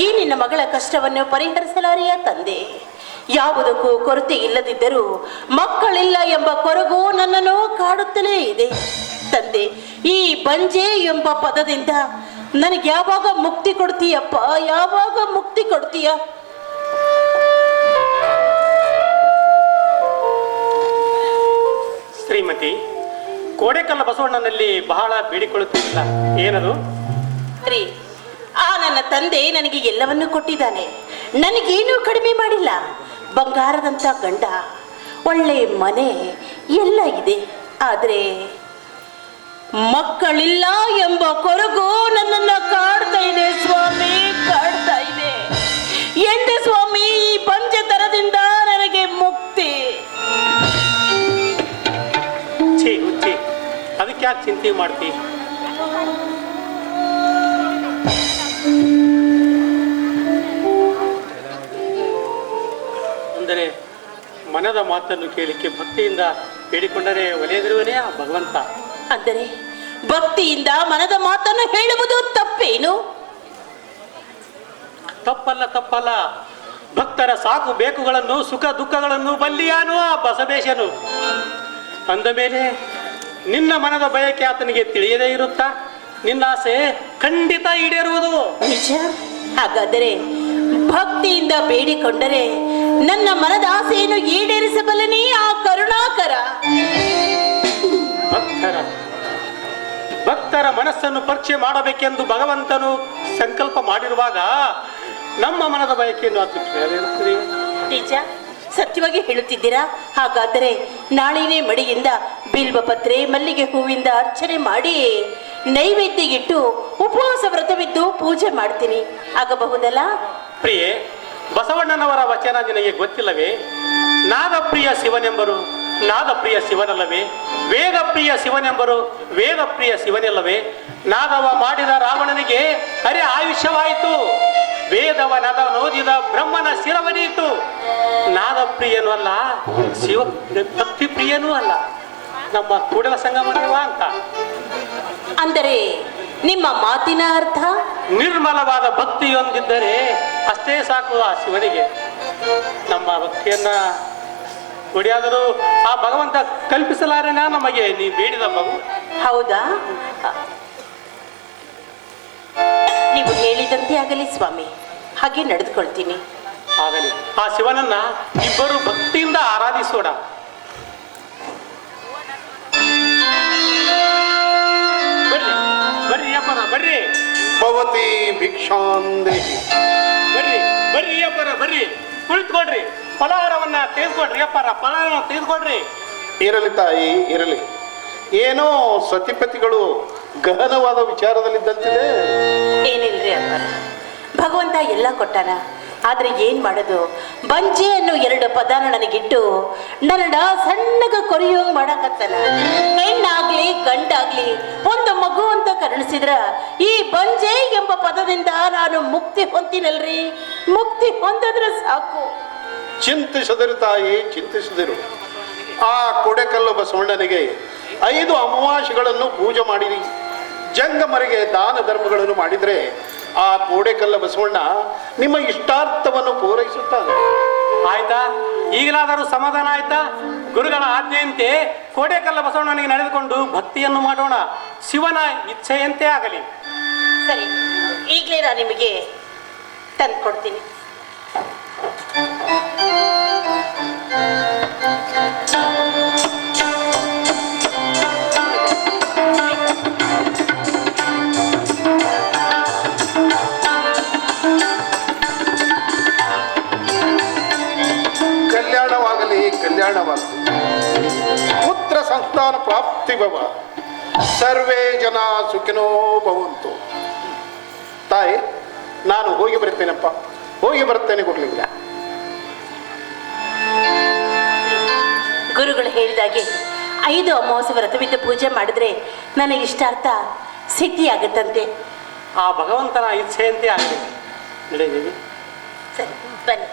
ಈ ನಿನ್ನ ಮಗಳ ಕಷ್ಟವನ್ನು ಪರಿಹರಿಸಲಾರೆಯ ತಂದೆ. ಯಾವುದಕ್ಕೂ ಕೊರತೆ ಇಲ್ಲದಿದ್ದರೂ ಮಕ್ಕಳಿಲ್ಲ ಎಂಬ ಕೊರಗು ನನ್ನನ್ನು ಕಾಡುತ್ತಲೇ ಇದೆ ತಂದೆ. ಈ ಬಂಜೆ ಎಂಬ ಪದದಿಂದ ನನಗೆ ಯಾವಾಗ ಮುಕ್ತಿ ಕೊಡ್ತೀಯಪ್ಪ, ಯಾವಾಗ ಮುಕ್ತಿ ಕೊಡ್ತೀಯ? ಶ್ರೀಮತಿ, ಕೋಡೆಕಲ್ಲ ಬಸವಣ್ಣನಲ್ಲಿ ಬಹಳ ಬೇಡಿಕೊಳ್ಳುತ್ತಿಲ್ಲ, ಏನದು? ರೀ, ಆ ನನ್ನ ತಂದೆ ನನಗೆ ಎಲ್ಲವನ್ನೂ ಕೊಟ್ಟಿದ್ದಾನೆ, ನನಗೇನೂ ಕಡಿಮೆ ಮಾಡಿಲ್ಲ. ಬಂಗಾರದಂತ ಗಂಡ, ಒಳ್ಳೆ ಮನೆ ಎಲ್ಲ ಇದೆ. ಆದರೆ ಮಕ್ಕಳಿಲ್ಲ ಎಂಬ ಕೊರಗು ನನ್ನನ್ನ ಕಾಡ್ತಾ ಇದೆ ಸ್ವಾಮಿ, ಕಾಡ್ತಾ ಇದೆ. ಎಂದೆ ಸ್ವಾಮಿ ಈ ಪಂಚತರದಿಂದ ನನಗೆ ಮುಕ್ತಿ? ಅದಕ್ಕೆ ಯಾಕೆ ಚಿಂತೆ ಮಾಡ್ತಿ? ಅಂದರೆ ಮನದ ಮಾತನ್ನು ಕೇಳಿಕೆ ಭಕ್ತಿಯಿಂದ ಬೇಡಿಕೊಂಡರೆ ಒಲೆಯದಿರುವನೇ ಆ ಭಗವಂತ. ಅಂದರೆ ಭಕ್ತಿಯಿಂದ ಮನದ ಮಾತನ್ನು ಹೇಳುವುದು ತಪ್ಪೇನು? ತಪ್ಪಲ್ಲ. ಭಕ್ತರ ಸಾಕು ಬೇಕುಗಳನ್ನು, ಸುಖ ದುಃಖಗಳನ್ನು ಬಲ್ಲಿಯಾನು ಆ ಬಸವೇಶನು. ಅಂದ ಮೇಲೆ ನಿನ್ನ ಮನದ ಬಯಕೆ ಆತನಿಗೆ ತಿಳಿಯದೇ ಇರುತ್ತಾ? ನಿನ್ನ ಆಸೆ ಖಂಡಿತ ಈಡೇರುವುದು. ನಿಜ? ಹಾಗಾದರೆ ಭಕ್ತಿಯಿಂದ ಬೇಡಿಕೊಂಡರೆ ನನ್ನ ಮನದ ಆಸೆಯನ್ನು ಈಡೇರಿಸಬಲ್ಲನೇ ಆ ಕರುಣಾಕರ? ಭಕ್ತರ ಮನಸ್ಸನ್ನು ಪರೀಕ್ಷೆ ಮಾಡಬೇಕೆಂದು ಭಗವಂತನು ಸಂಕಲ್ಪ ಮಾಡಿರುವಾಗ ನಮ್ಮ ಮನದ ಬಯಕೆಯನ್ನು ಆತ ಕೇಳಿರುತ್ತದೆ. ನಿಜ? ಸತ್ಯವಾಗಿ ಹೇಳುತ್ತಿದ್ದೀರಾ? ಹಾಗಾದರೆ ನಾಳಿನೇ ಮಡಿಯಿಂದ ಬಿಲ್ವಪತ್ರೆ ಮಲ್ಲಿಗೆ ಹೂವಿಂದ ಅರ್ಚನೆ ಮಾಡಿ ನೈವೇದ್ಯ ಇಟ್ಟು ಉಪವಾಸ ವ್ರತವಿದ್ದು ಪೂಜೆ ಮಾಡ್ತೀನಿ, ಆಗಬಹುದಲ್ಲ? ಪ್ರಿಯೆ, ಬಸವಣ್ಣನವರ ವಚನ ನಿನಗೆ ಗೊತ್ತಿಲ್ಲವೇ? ನಾದಪ್ರಿಯ ಶಿವನೆಂಬರು ನಾದಪ್ರಿಯ ಶಿವನಲ್ಲವೇ? ವೇದಪ್ರಿಯ ಶಿವನೆಂಬರು ವೇದಪ್ರಿಯ ಶಿವನಲ್ಲವೇ? ನಾದವ ಮಾಡಿದ ರಾವಣನಿಗೆ ಅರೆ ಆಯುಷ್ಯವಾಯಿತು, ವೇದವ ನದ ನೋದಿದ ಬ್ರಹ್ಮನ ಶಿರವನೀತು. ನಾದಪ್ರಿಯನೂ ಅಲ್ಲ, ಶಿವ ಭಕ್ತಿ ಪ್ರಿಯನೂ ಅಲ್ಲ, ನಮ್ಮ ಕೂಡಲ ಸಂಗಮದೇವ ಅಂತ. ಅಂದರೆ ನಿಮ್ಮ ಮಾತಿನ ಅರ್ಥ? ನಿರ್ಮಲವಾದ ಭಕ್ತಿಯೊಂದಿದ್ದರೆ ಅಷ್ಟೇ ಸಾಕು ಆ ಶಿವನಿಗೆ. ನಮ್ಮ ಭಕ್ತಿಯನ್ನ ಒಡೆಯಾದರೂ ಆ ಭಗವಂತ ಕಲ್ಪಿಸಲಾರೇನ ನಮಗೆ ನೀ ಬೇಡಿದ ಮಗು? ಹೌದಾ? ನೀವು ಹೇಳಿದಂತೆ ಆಗಲಿ ಸ್ವಾಮಿ, ಹಾಗೆ ನಡೆದುಕೊಳ್ತೀನಿ. ಆಗಲಿ. ಆ ಶಿವನನ್ನ ಇಬ್ಬರು ಭಕ್ತಿಯಿಂದ ಆರಾಧಿಸೋಣ. ಬರ್ರಿ ಅಪ್ಪನ ಬರ್ರಿ. ಭವತಿ ಭಿಕ್ಷಾಂದೇಹಿ. ಬರ್ರಿ ಅಪ್ಪನ ಬರ್ರಿ, ಕುಳಿತುಕೊಡ್ರಿ. ಫಲಹಾರವನ್ನ ತೆಗೆದುಕೊಡ್ರಿ ಅಪ್ಪರ, ಫಲಹಾರ ತೆಗೆದುಕೊಡ್ರಿ. ಇರಲಿ ತಾಯಿ, ಇರಲಿ. ಏನೋ ಸತಿಪತಿಗಳು ಗಹನವಾದ ವಿಚಾರದಲ್ಲಿದ್ದಂತಿದೆ. ಏನಿಲ್ರಿ ಅಪ್ಪ, ಭಗವಂತ ಎಲ್ಲ ಕೊಟ್ಟಾನ. ಆದ್ರೆ ಏನ್ ಮಾಡೋದು? ಬಂಜೆ ಅನ್ನೋ 2 ಪದಾನ ನನಗಿಟ್ಟು ನನ್ನ ಸಣ್ಣಗ ಕೊರಿಯೋಂಗ್ ಮಾಡಕತ್ತನ. ಹೆಣ್ಣಾಗ್ಲಿ ಗಂಡಾಗ್ಲಿ ಒಂದು ಮಗು ಅಂತ ಕರುಣಿಸಿದ್ರ ಈ ಬಂಜೆ ಎಂಬ ಪದದಿಂದ ನಾನು ಮುಕ್ತಿ ಹೊಂದಿನಲ್ರಿ. ಮುಕ್ತಿ ಹೊಂದಿದ್ರೆ ಸಾಕು. ಚಿಂತಿಸದಿರು ತಾಯಿ, ಚಿಂತಿಸದಿರು. ಆ ಕೊಡೆಕಲ್ಲು ಬಸವಣ್ಣನಿಗೆ 5 ಅಮಾವಾಸ್ಯೆಗಳನ್ನು ಪೂಜೆ ಮಾಡಿರಿ. ಜಂಗಮರಿಗೆ ದಾನ ಧರ್ಮಗಳನ್ನು ಮಾಡಿದರೆ ಆ ಕೋಡೆಕಲ್ಲ ಬಸವಣ್ಣ ನಿಮ್ಮ ಇಷ್ಟಾರ್ಥವನ್ನು ಪೂರೈಸುತ್ತಾನೆ. ಆಯ್ತಾ? ಈಗಲಾದರೂ ಸಮಾಧಾನ ಆಯ್ತಾ? ಗುರುಗಳ ಆಜ್ಞೆಯಂತೆ ಕೋಡೆಕಲ್ಲ ಬಸವಣ್ಣನಿಗೆ ನಡೆದುಕೊಂಡು ಭಕ್ತಿಯನ್ನು ಮಾಡೋಣ. ಶಿವನ ಇಚ್ಛೆಯಂತೆ ಆಗಲಿ. ಸರಿ, ಈಗಲೇ ನಾನು ನಿಮಗೆ ತಂದು ಕೊಡ್ತೀನಿ. ಕಲ್ಯಾಣವಾಗಲಿ, ಪುತ್ರ ಸಂತಾನ ಪ್ರಾಪ್ತಿ ಭವ, ಸರ್ವೇ ಜನ ಸುಖಿನೋ ಭವಂತು. ತಾಯಿ, ನಾನು ಹೋಗಿ ಬರ್ತೇನಪ್ಪ, ಹೋಗಿ ಬರ್ತೇನೆ ಗುರುಲಿಂಗ. ಗುರುಗಳು ಹೇಳಿದಾಗೆ 5 ಅಮಾವಾಸ್ಯೆ ವ್ರತವಿದ್ದು ಪೂಜೆ ಮಾಡಿದ್ರೆ ನನಗೆ ಇಷ್ಟಾರ್ಥ ಸಿದ್ಧಿಯಾಗುತ್ತಂತೆ. ಆ ಭಗವಂತನ ಇಚ್ಛೆಯಂತೆ ಆಗಲಿ. ನಡೆಯಲಿ. ಸರಿ, ಬನ್ನಿ.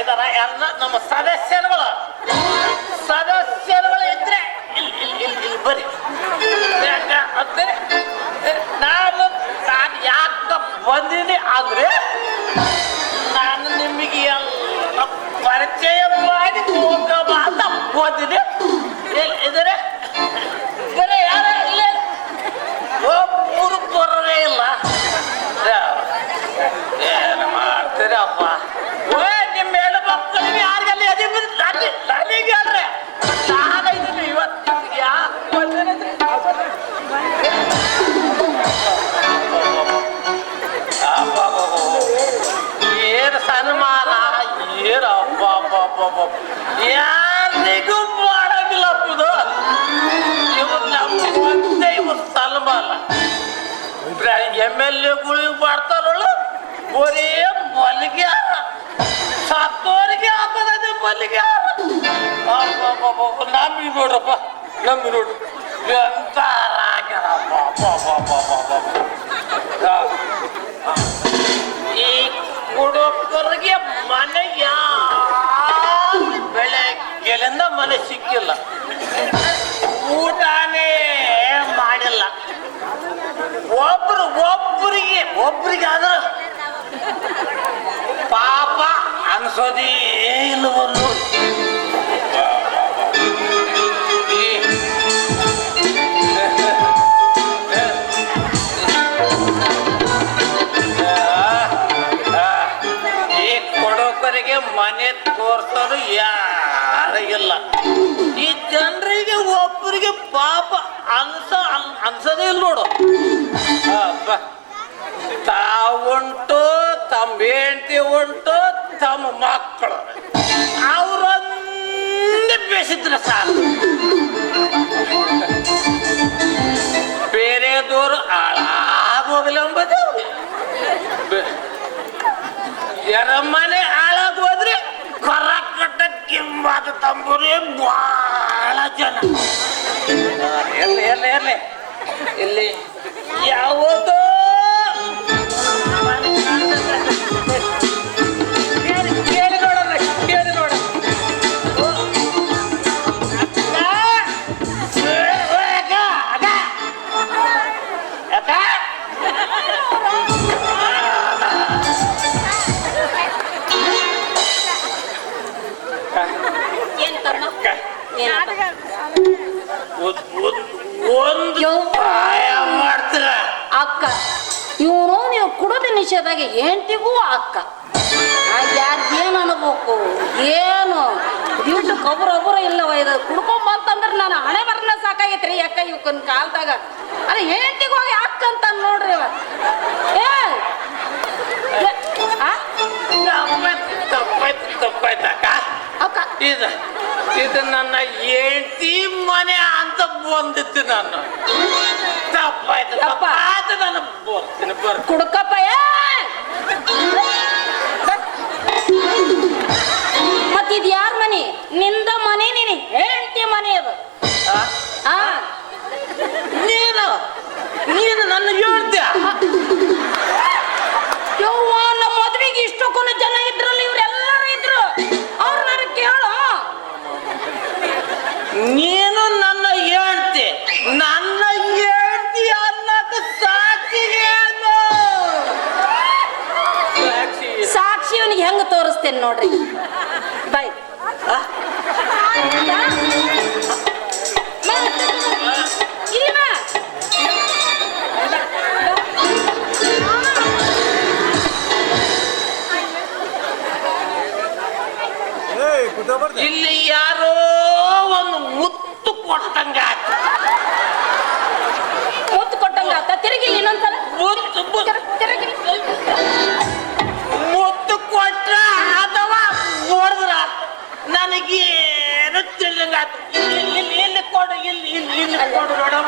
ಇದಾರ ಯಾರನ್ನ ನಮ್ಮ ಸದಸ್ಯರುಗಳು ಇದ್ರೆ ಇಲ್ಲಿ ಬರ್ರಿ. ನಾನು ಯಾಕ ಬಂದಿನಿ ಅಂದ್ರೆ ನಾನು ನಿಮಗೆ ಎಲ್ಲ ಪರಿಚಯ ಮಾಡಿ ಹೋಗಬ ಅಂತ ಬಂದಿದೆ. ಇದ್ರೆ ಬರೀ ಯಾರ ಇಲ್ಲೇ ಒಬ್ಬರು ಬರೋದೇ ಇಲ್ಲ. ಏನು ಮಾಡ್ತೀರಪ್ಪ? ನಿಮ್ಮ ಹೆಣ್ಣು ಮಕ್ಕಳಿಗೆ ಯಾರಿಗಲ್ಲಿ ಅದೇ ನನಗೆ ಅಲ್ರಿ ನಾನೈದು ಇವತ್ತು ಯಾಕೆ ಬಂದಿರೋದ್ರಿ? ಏನು ಸನ್ಮಾನ ಏನು ಅಬ್ಬ ಯಾರಿಗೂ ಮಾಡಂಗಿಲ್ಲಪ್ಪ ಇದು. ಇವ್ರು ನಮ್ಗೆ ಇವ್ರು ಸನ್ಮಾನ MLA-ಗಳಿಗೆ ಮಾಡ್ತಾರಲ್ಲ ಬರೀ ಮಲ್ಲಿಗ್ಯಾರ ಸತ್ತೋರಿಗೆ ಹಾಕೋದೇ ಮಲ್ಲಿಗ್ಯಾರ. ನಂಬಿ ನೋಡ್ರಪ್ಪ ನಂಬಿ ನೋಡ್ರಿ ಎಂತ ಈ ಕುಡುಕರಿಗೆ ಮನೆ ಬೆಳಗ್ಗೆಲಿಂದ ಮನೆ ಸಿಕ್ಕಿಲ್ಲ, ಊಟನೇ ಮಾಡಿಲ್ಲ. ಒಬ್ರಿಗೆ ಆದ್ರೆ ಪಾಪ ಅನ್ಸೋದೇ ಇಲ್ಲವರು. ಈ ಕೊಡೋಕರಿಗೆ ಮನೆ ತೋರ್ಸೋರು ಯಾರಿಗಿಲ್ಲ. ಈ ಜನರಿಗೆ ಒಬ್ಬರಿಗೆ ಪಾಪ ಅನ್ಸೋದೇ ಇಲ್ಲ ನೋಡು. ತಾವುಂಟು, ತಮ್ಮ ಹೆಂಡತಿ ಉಂಟು, ತಮ್ಮ ಮಕ್ಕಳು ಅವರೊಂದೇ ಬೇಸಿದ್ರೆ ಸಾಕು. ಬೇರೆದವರು ಹಾಳಾಗೋಗಲಿ ಎಂಬುದು. ಎರಮನೆ ಹಾಳಾಗೋದ್ರೆ ಕೊರ ಕಟ್ಟ ಕಿಂಬಾದ ತಂಬೂರಿ ಬಹಳ ಜನ. ಎಲ್ಲಿ ಇಲ್ಲಿ ಯಾವುದೋ ಕೇಳಿ ನೋಡ್ರಿ ಕೇಳಿ ನೋಡ. ಒಂದು ಮಾಡ್ತೀರ ಅಕ್ಕ ಇವನು ನೀವು ಕುಡೋದು ನಿಷೇಧಾಗೆ ಹೆಂಡತಿಗೂ ಅಕ್ಕ ಯಾರಿಗೇನು ಅನ್ಬೇಕು ಏನು ಇಟ್ಟು ಕೊಬ್ಬರೊಬ್ಬರ ಇಲ್ಲವ ಇದು ಕುಡ್ಕೊಂಬಂತಂದ್ರೆ ನಾನು ಹಣೆ ಬರಲ್ಲ ಸಾಕಾಗೈತ್ರಿ ಅಕ್ಕ ಇವಕ್ಕನ್ ಕಾಲ್ದಾಗ. ಅದೇ ಹೆಂಡತಿಗೆ ಹೋಗಿ ಅಕ್ಕ ಅಂತ ನೋಡ್ರಿ ಅವ. ತಪ್ಪಾಯ್ತಕ್ಕ ಅಕ್ಕ ಇದು ನನ್ನ ಹೆಂಡತಿ ಮನೆ ಅಂತ ಬಂದಿತ್ತು. ನಾನು ತಪ್ಪಾಯ್ತು ನಾನು ಬರ್ತೀನಿ ಕುಡ್ಕಪ್ಪ. ಮತ್ತಿದ್ ಯಾರ ಮನೆ? ನಿಂದ ಮನೆ, ನೀನು ಹೆಂಡತಿ ಮನೆ ಅದು. ನೀನು ನನ್ನ ಹೇಳ್ತೀಯ? ಯವ್ವ ನಮ್ಮ ಮದ್ವೆಗೆ ಇಷ್ಟಕ್ಕೊಂದು ಜನ ಇದ್ರಲ್ಲಿ ಇವರೆಲ್ಲರೂ ಇದ್ರು. ಅವ್ರು ನನಗೆ ಕೇಳು. ನೀನು ನನ್ನ ಹೇಳ್ತಿ ಅನ್ನಕ್ಕೆ ಸಾಕ್ಷಿ ಇವನಿಗೆ ಹೆಂಗ ತೋರಿಸ್ತೇನೆ ನೋಡ್ರಿ. ಬಾಯ್ ಇಲ್ಲಿ ಯಾರೋ ಒಂದು ಮುತ್ತು ಕೊಟ್ಟಂಗ ತಿರುಗಿ ಇನ್ನೊಂದ್ಸಲ ಮುತ್ತು ಕೊಟ್ರ ಅಥವಾ ನೋಡಿದ್ರ ನನಗೇನು ತಿಳಿದಂಗಾತು. ಇಲ್ಲಿ ಕೊಡು, ಇಲ್ಲಿ ಕೊಡು ನೋಡವ.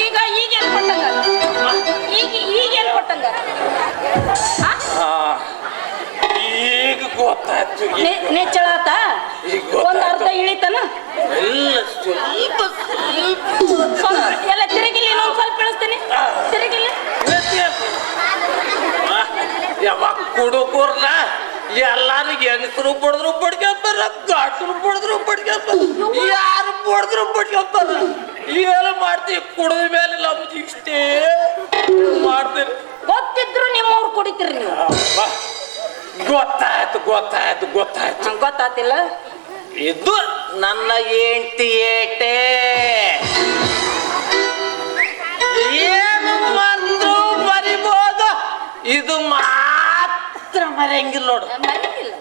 ಈಗೇನು ಕೊಟ್ಟಂಗ? ಈಗೇನು ಕೊಟ್ಟಂಗ? ಈಗ ಗೊತ್ತಾಯ್ತು. ನೆಚ್ಚಳಾತ ಒಂದ್ ಅರ್ಧ ಇಳಿತಾನ ಎಲ್ಲ ತಿರುಗಿಲಿ. ಇನ್ನೊಂದ್ ಸ್ವಲ್ಪ ಇಳಿಸ್ತೇನೆ ತಿರುಗಿಲಿ. ಯಾವಾಗ ಕುಡುಕೂರ್ನ ಎಲ್ಲಾರು ಹೆಂಗಸರು ಬಡದ್ರು ಬಡ್ಕೊಂತಾರ, ಗಾಟ್ರು ಬಡದ್ರು ಬಡ್ಕೊಂತಾರ, ಯಾರು ಬಡದ್ರು ಬಡ್ಕೊಂತಾರ. ಏನು ಮಾಡ್ತೀವಿ? ಕುಡಿದ ಮೇಲೆ ನಮ್ಗೆ ಇಷ್ಟೇ ಮಾಡ್ತೀರಿ. ಗೊತ್ತಿದ್ರು ನಿಮ್ಮವ್ರು ಕುಡಿತೀರಿ ನೀವು. ಗೊತ್ತಾಯ್ತು ಗೊತ್ತಾಯ್ತು ಗೊತ್ತಾಯ್ತು. ಗೊತ್ತಾತಿಲ್ಲ? ಇದು ನನ್ನ ಹೆಂಡತಿ ಏಟೆ. ಏನು ಬಂದ್ರು ಬರಿಬೋದು, ಇದು ಮಾತ್ರ ಮರೆಯಂಗಿಲ್ಲ ನೋಡು. ಮರಿತಿಲ್ಲ.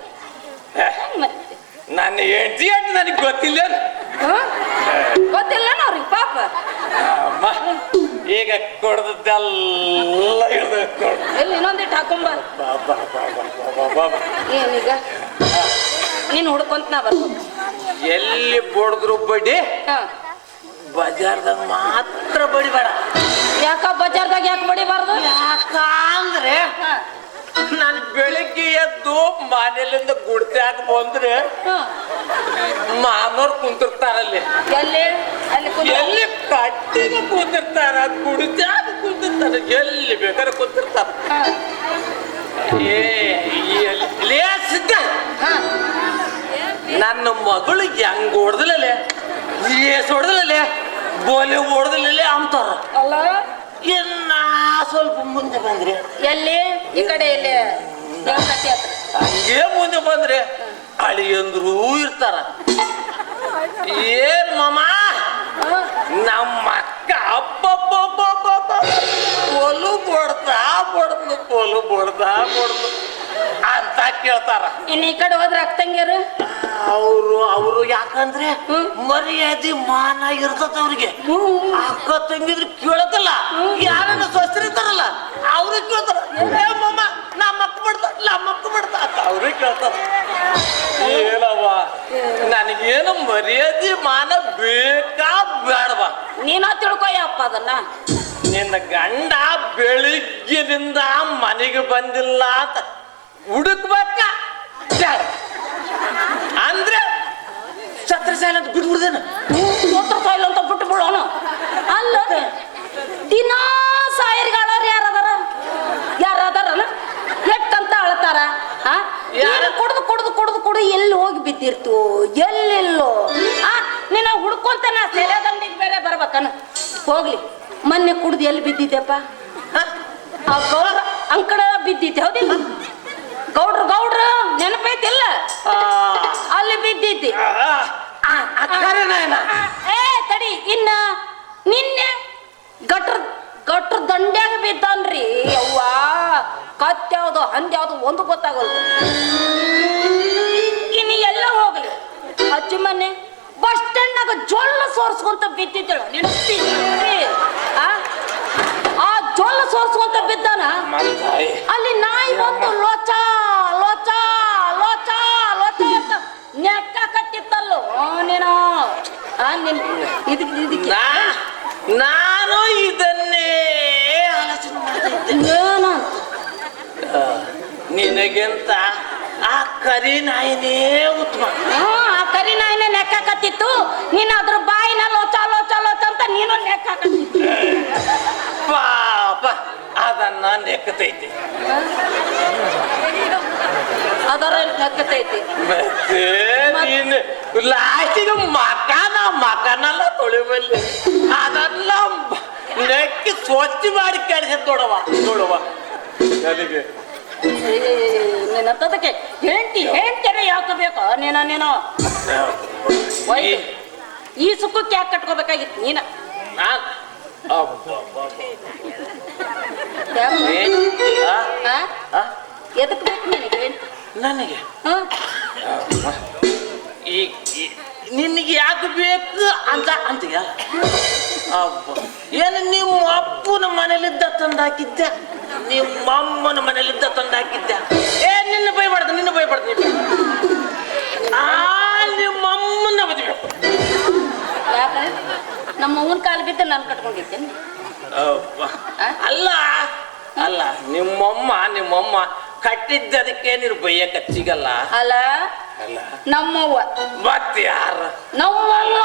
ನನ್ನ ಹೆಂಡತಿ ಏಟು ನನಗೆ ಗೊತ್ತಿಲ್ಲ. ಗೊತ್ತಿಲ್ಲ ಅವ್ರಿಗೆ ಪಾಪ. ಅಮ್ಮ ಈಗ ಕೊಡ್ದದ್ದೆಲ್ಲ ಎಲ್ಲಿ ಇನ್ನೊಂದಿಟ್ಟು ಹಾಕೊಂಬ. ಏನೀಗ ನೀನು ಹುಡ್ಕೊಂತ ನಾ ಬರ್ಬೋದು. ಎಲ್ಲಿ ಬಡ್ದ್ರು ಬಡಿ, ಬಜಾರ್ದಾಗ ಮಾತ್ರ ಬಡಿಬೇಡ. ಯಾಕ ಬಜಾರ್ದಾಗ ಯಾಕೆ ಬಡಿಬಾರ್ದು? ಯಾಕಂದ್ರೆ ನಾನು ಬೆಳಿಗ್ಗೆ ಎದ್ದು ಮನೆಯಲ್ಲಿಂದ ಗುಡ್ತ್ಯಾಗ ಬಂದ್ರೆ ಮಾನವ್ರು ಕುಂತಿರ್ತಾರಲ್ಲಿ. ಎಲ್ಲಿ ಅಲ್ಲಿ ಎಲ್ಲಿ ಕಟ್ಟಿನ ಕುಂತಿರ್ತಾರ, ಗುಡ್ತ್ಯಾಗ ಕುಂತಿರ್ತಾರ, ಎಲ್ಲಿ ಬೇಕಾದ್ರೆ ಕುಂತಿರ್ತಾರ. ಲೇ ಸಿದ್ಧ, ನನ್ನ ಮಗಳು ಹೆಂಗ್ ಹೊಡೆದಲೇ, ಏಸ್ ಹೊಡೆದಲೇ, ಬೋಲಿ ಹೊಡೆದಲೇ ಅಂತಾರ. ಅಲ್ಲ ಇನ್ನ ಸ್ವಲ್ಪ ಮುಂದೆ ಬಂದ್ರೆ ಎಲ್ಲಿ ಈ ಕಡೆ ಎಲ್ಲಿ ಹಂಗೆ ಮುಂದೆ ಬಂದ್ರೆ ಅಳಿಯಂದ್ರು ಇರ್ತಾರ. ಏನ್ ಮಾಮ ನಮ್ಮ ಅಕ್ಕ ಅಪ್ಪಪ್ಪಪ್ಪ ಪೊಲು ಬಡ್ತಾ ಬಡ್ದು ಪೊಲು ಬಡ್ದಾ ಬಡ್ದು ಅಂತ ಕೇಳ್ತಾರ. ಇನ್ನು ಈ ಕಡೆ ಹೋದ್ರೆ ಅಕ್ಕಂಗ್ಯಾರು ಅವರು ಯಾಕಂದ್ರೆ ಮರ್ಯಾದೆ ಮಾನ ಇರ್ತದ ಅವ್ರಿಗೆ. ಅಕ್ಕ ತಂಗಿದ್ರು ಕೇಳತ್ತಲ್ಲ, ಯಾರನ್ನ ಸ್ವಸ್ಥರಿರ್ತಾರಲ್ಲ ಅವ್ರಿಗೆ ಕೇಳ್ತಾರ. ಮಮ್ಮ ನಮ್ಮ ಅಕ್ಕ ಬಿಡ್ತಾ ಅಂತ ಅವ್ರಿಗೆ ಕೇಳ್ತಾರ. ಏನವ್ವ ನನಗೇನು ಮರ್ಯಾದೆ ಮಾನ ಬೇಕಾ ಬೇಡವಾ? ನೀನ ತಿಳ್ಕೊಯಪ್ಪ ಅದನ್ನ. ನಿನ್ನ ಗಂಡ ಬೆಳಿಗ್ಗಿನಿಂದ ಮನೆಗೆ ಬಂದಿಲ್ಲ ಅಂತ ಹುಡುಕ್ಬೇಕ ಅಂದ್ರೆ ಛತ್ರ ಸಾಯಿಲ್ ಅಂತ ಬಿಟ್ಬಿಡ್ದೇನು? ಛತ್ರ ಸಾಯಿಲ್ ಅಂತ ಬಿಟ್ಟು ಬಿಡೋಣ. ಅಲ್ಲ ದಿನಾ ಸಾಯರ್ಗಾಳವ್ರು ಯಾರದಾರಲ್ಲ ಎಟ್ಟಂತ ಅಳ್ತಾರ. ಕುಡ್ದು ಕುಡ್ದು ಕುಡ್ದು ಕುಡ್ದು ಎಲ್ಲಿ ಹೋಗಿ ಬಿದ್ದಿರ್ತು ಎಲ್ಲೆಲ್ಲೋ. ನಿನ್ನ ಹುಡ್ಕೊಂತ ನಾ ಸೆರೆದಂಡಿಗೆ ಬೇರೆ ಬರ್ಬೇಕನ. ಹೋಗ್ಲಿ, ಮೊನ್ನೆ ಕುಡ್ದು ಎಲ್ಲಿ ಬಿದ್ದಿದ್ದೆಪ್ಪ? ಆ ಗೌಡ್ರ ಅಂಕಡ ಬಿದ್ದಿದ್ದೆ, ಹೌದಿಲ್ಲ? ಗೌಡ್ರು ನೆನಪೈತಿಲ್ಲ? ಅಲ್ಲಿ ಬಿದ್ದಿದ್ದಿ. ಏ ತಡಿ, ಇನ್ನ ನಿನ್ನೆ ಗಟ್ರ ದಂಡ್ಯಾಗ ಬಿದ್ದಾನ್ರಿ. ಅವ್ವ ಕತ್ಯಾವ್ದು ಹಂದ್ಯಾವ್ದು ಒಂದು ಗೊತ್ತಾಗಲ್ಲ. ಇನ್ನು ಎಲ್ಲ ಹೋಗ್ಲಿ, ಅಜ್ಜಿ ಮನೆ ಬಸ್ ಸ್ಟ್ಯಾಂಡ್ನಾಗ ಜೊಳ್ಳ ಸೋರ್ಸ್ಕೊಂತ ಬಿದ್ದಿದ್ದಳು. ಆ ಜೊಳ್ಳ ಸೋರ್ಸ್ಕೊಂತ ಬಿದ್ದಾನ. ಅಲ್ಲಿ ನಾಯಿ ಬಂದು ಲೋಚ ಲೋಚ ಲೋಚ ಲೋಚ ಅಂತ ನೆಕ್ಕ ಕತ್ತಿತ್ತಲ್ಲೋ ನೀನು. ಇದಕ್ಕೆ ನಾನು ಇದನ್ನೇ ಆಲೋಚನೆ ಮಾಡ್ತಿದ್ದೆ. ನಿನಗೆಂತ ಆ ಕರಿ ನಾಯಿನೇ ಉತ್ತಮ. ಆ ಕರಿ ನಾಯಿನೇ ನೆಕ್ಕ ಕತ್ತಿತ್ತು, ನೀನು ಅದ್ರ ಬಾಯಿನ ಲೋಚ ಲೋಚ ಲೋಚ ಅಂತ ನೀನು ನೆಕ್ಕ ಕತ್ತಿತ್ತು. ಪಾಪ ಅದನ್ನ ನೆಕ್ಕತೈತಿ. ಅದರ ನೆಕ್ಕತೈತಿ. ಮತ್ತೆ ನೀನು ಲಾಸ್ಟಿಗೆ ಮಕನೆಲ್ಲ ತೊಳಿಬಲ್ಲಿ ಅದೆಲ್ಲ ನೆಕ್ಕಿ ಸ್ವಚ್ಛ ಮಾಡಿ ಕೆಡಿಸಿ ನೋಡವ ನನಗೆ. ನಿನ್ನಂತದಕ್ಕೆ ಹೇಳ್ತೇನೆ ಯಾಕೆ ಬೇಕು? ನೀನು ಈ ಸುಖಕ್ಕೆ ಯಾಕೆ ಕಟ್ಕೋಬೇಕಾಗಿತ್ತು ನೀನ? ಎದಕ್ ಬೇಕು ನಿನಗೆ? ನನಗೆ ನಿನಗೆ ಯಾಕೆ ಬೇಕು ಅಂತ ಅಂತೀಯ? ಏನು ನಿಮ್ಮ ಅಪ್ಪನ ಮನೇಲಿದ್ದ ತಂದಾಕಿದ್ದೆ, ನಿಮ್ಮ ಅಮ್ಮನ ಮನೇಲಿದ್ದ ತಂದಾಕಿದ್ದೆ. ನಿನ್ನ ಬೈಬಾರ್ದು ನಿಮ್ಮ ಅಮ್ಮನ ಬದಿಬೇಕು. ಯಾಕೆ ನಮ್ಮ ಅವ್ವನ ಕಾಲು ಬಿದ್ದು ನಾನು ಕಟ್ಕೊಂಡಿದ್ದೇನೆ? ಅಲ್ಲ ನಿಮ್ಮಮ್ಮ ಕಟ್ಟಿದ್ದದಕ್ಕೆ ನೀನು ಬೈಯಕ್ಕ ಸಿಗಲ್ಲ. ಅಲ್ಲ ನಮ್ಮವ್ವ ಮತ್ತೆ ಯಾರ? ನಮ್ಮವ್ವ.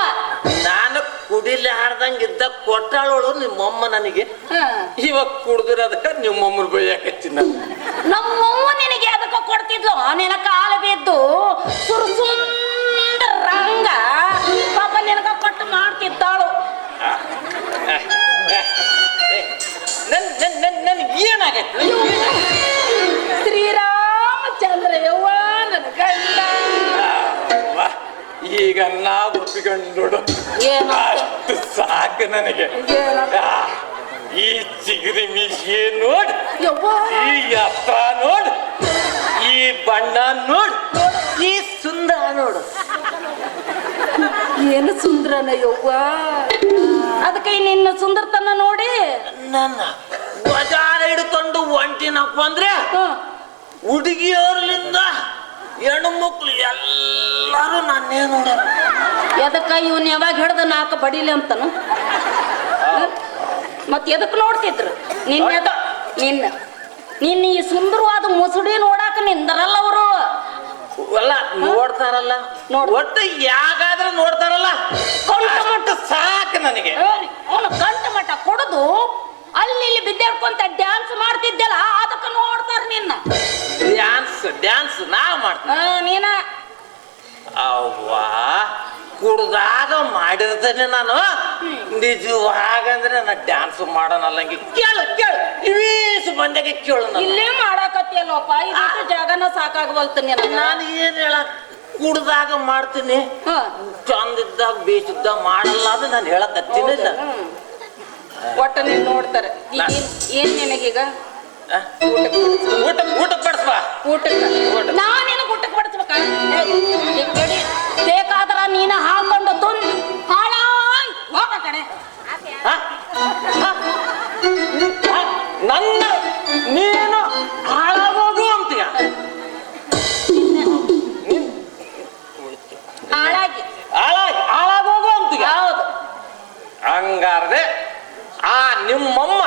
ನಾನು ಕುಡಿಲಾರ್ದಂಗಿದ್ದ ಕೊಟ್ಟಾಳೋಳು ನಿಮ್ಮಮ್ಮ ನನಗೆ. ಇವಾಗ ಕುಡ್ದಿರೋದಕ್ಕ ನಿಮ್ಮಮ್ಮನ ಬೈಯಕ್ಕ ಹಚ್ಚಿನ. ನಮ್ಮವ್ವ ನಿನಗೆ ಬಿದ್ಲು ನಿನ ಕಾಲ ಬಿದ್ದು ಸುರುಸುಂದರ ರಂಗ ಪಾಪ ನಿನಗ ಕೊಟ್ಟು ಮಾಡ್ತಿದ್ದಾಳು. ನನ್ ಏನಾಗೈತೆ? ಶ್ರೀರಾಮಚಂದ್ರ ಯವ್ವ ನನ್ನ ಗಂಡ. ಈಗ ನಾ ಒಪ್ಪಿಕೊಂಡು ಅಷ್ಟು ಸಾಕು ನನಗೆ. ಈ ಚಿಗರಿ ಮೀಸೆ ನೋಡ್, ಈ ಎತ್ತರ ನೋಡ್, ಈ ಬಣ್ಣ ನೋಡ್, ಈ ಸುಂದರ ನೋಡು. ಏನು ಸುಂದರನ ಯವ್ವ. ಅದಕ್ಕೆ ನಿನ್ನ ಸುಂದರತನ ನೋಡಿ ನನ್ನ ಬಜಾರ ಹಿಡ್ಕೊಂಡು ಒಂಟಿನಪ್ಪ ಅಂದ್ರೆ ಹುಡುಗಿಯರ್ಲಿಂದ ಹೆಣ್ಣು ಮಕ್ಳು ಎಲ್ಲರೂ ನನ್ನೇ ನೋಡ್ಯಾರ. ಎದಕ್ಕ ಇವನ್ ಯಾವಾಗ ಹಿಡ್ದ ನಾಲ್ಕು ಬಡಿಲಿ ಅಂತನು ಮತ್ ಎದಕ್ ನೋಡ್ತಿದ್ರು ನಿನ್ನ ಈ ಸುಂದರವಾದ ಮುಸುಡಿ ನೋಡಾಕ ನಿಂದರಲ್ಲ ಅವರು ಎಲ್ಲ ನೋಡ್ತಾರಲ್ಲ, ಒಟ್ಟು ಯಾಗಾದ್ರೆ ನೋಡ್ತಾರಲ್ಲ, ಕೊಂಡ ಮಟ್ಟ ಸಾಕು ನನಗೆ. ಅವನು ಗಂಟ ಮಟ್ಟ ಕೊಡುದು ಅಲ್ಲಿ ಇಲ್ಲಿ ಬಿದ್ದಾಡ್ಕೊಂತ ಡ್ಯಾನ್ಸ್ ಮಾಡ್ತಿದ್ದಲ್ಲ ಅದಕ್ಕೆ ನೋಡ್ತಾರ ನಿನ್ನ. ಡ್ಯಾನ್ಸ್ ನಾ ಮಾಡ್ತೀನಿ. ನೀನ ಅವ್ವಾ ಕುಡ್ದಾಗ ಮಾಡಿರ್ತೇನೆ ನಾನು. ನಿಜವಾಗಂದ್ರೆ ನಾ ಡ್ಯಾನ್ಸ್ ಮಾಡೋನಲ್ಲಂಗೆ. ಕೇಳು ಇವೀಸು ಮಂದಿಗೆ ಕೇಳು. ಇಲ್ಲೇ ಮಾಡಾಕತ್ತಿಯಲ್ಲಪ್ಪ, ಇದಕ್ಕೆ ಜಾಗನ ಸಾಕಾಗವಲ್ತೀನಿ. ನಾನು ಏನ್ ಹೇಳ, ಕುಡ್ದಾಗ ಮಾಡ್ತೀನಿ, ಚಂದಿದ್ದಾಗ ಬೇಸಿದ್ದಾಗ ಮಾಡಲ್ಲ ಅಂತ ನಾನು ಹೇಳಕತ್ತೀನಿಲ್ಲ. ಒಟ್ಟ ನೀನ್ ನೋಡ್ತಾರೆ. ಏನ್ ನಿನಗೀಗ ಊಟಕ್ಕೆ ಬಡಿಸ್ಬಾ. ಊಟಕ್ಕೆ ನಾನೇನು ಊಟಕ್ಕೆ ಬಡಿಸ್ಬೇಕ? ಬೇಕಾದ್ರ ನೀನ ಹಾಕೊಂಡು ತುಂಡು ಹಾಳಾಯ್ ಹೋಗ ಕಡೆ. ನನ್ನ ನೀನು ಹಾಳಾಗೋಗು ಅಂತೀಯ. ಹಾಳಾಗೋಗು ಅಂತೀಯ. ಹೌದು. ಹಂಗಾರ್ದೆ ಆ ನಿಮ್ಮಮ್ಮ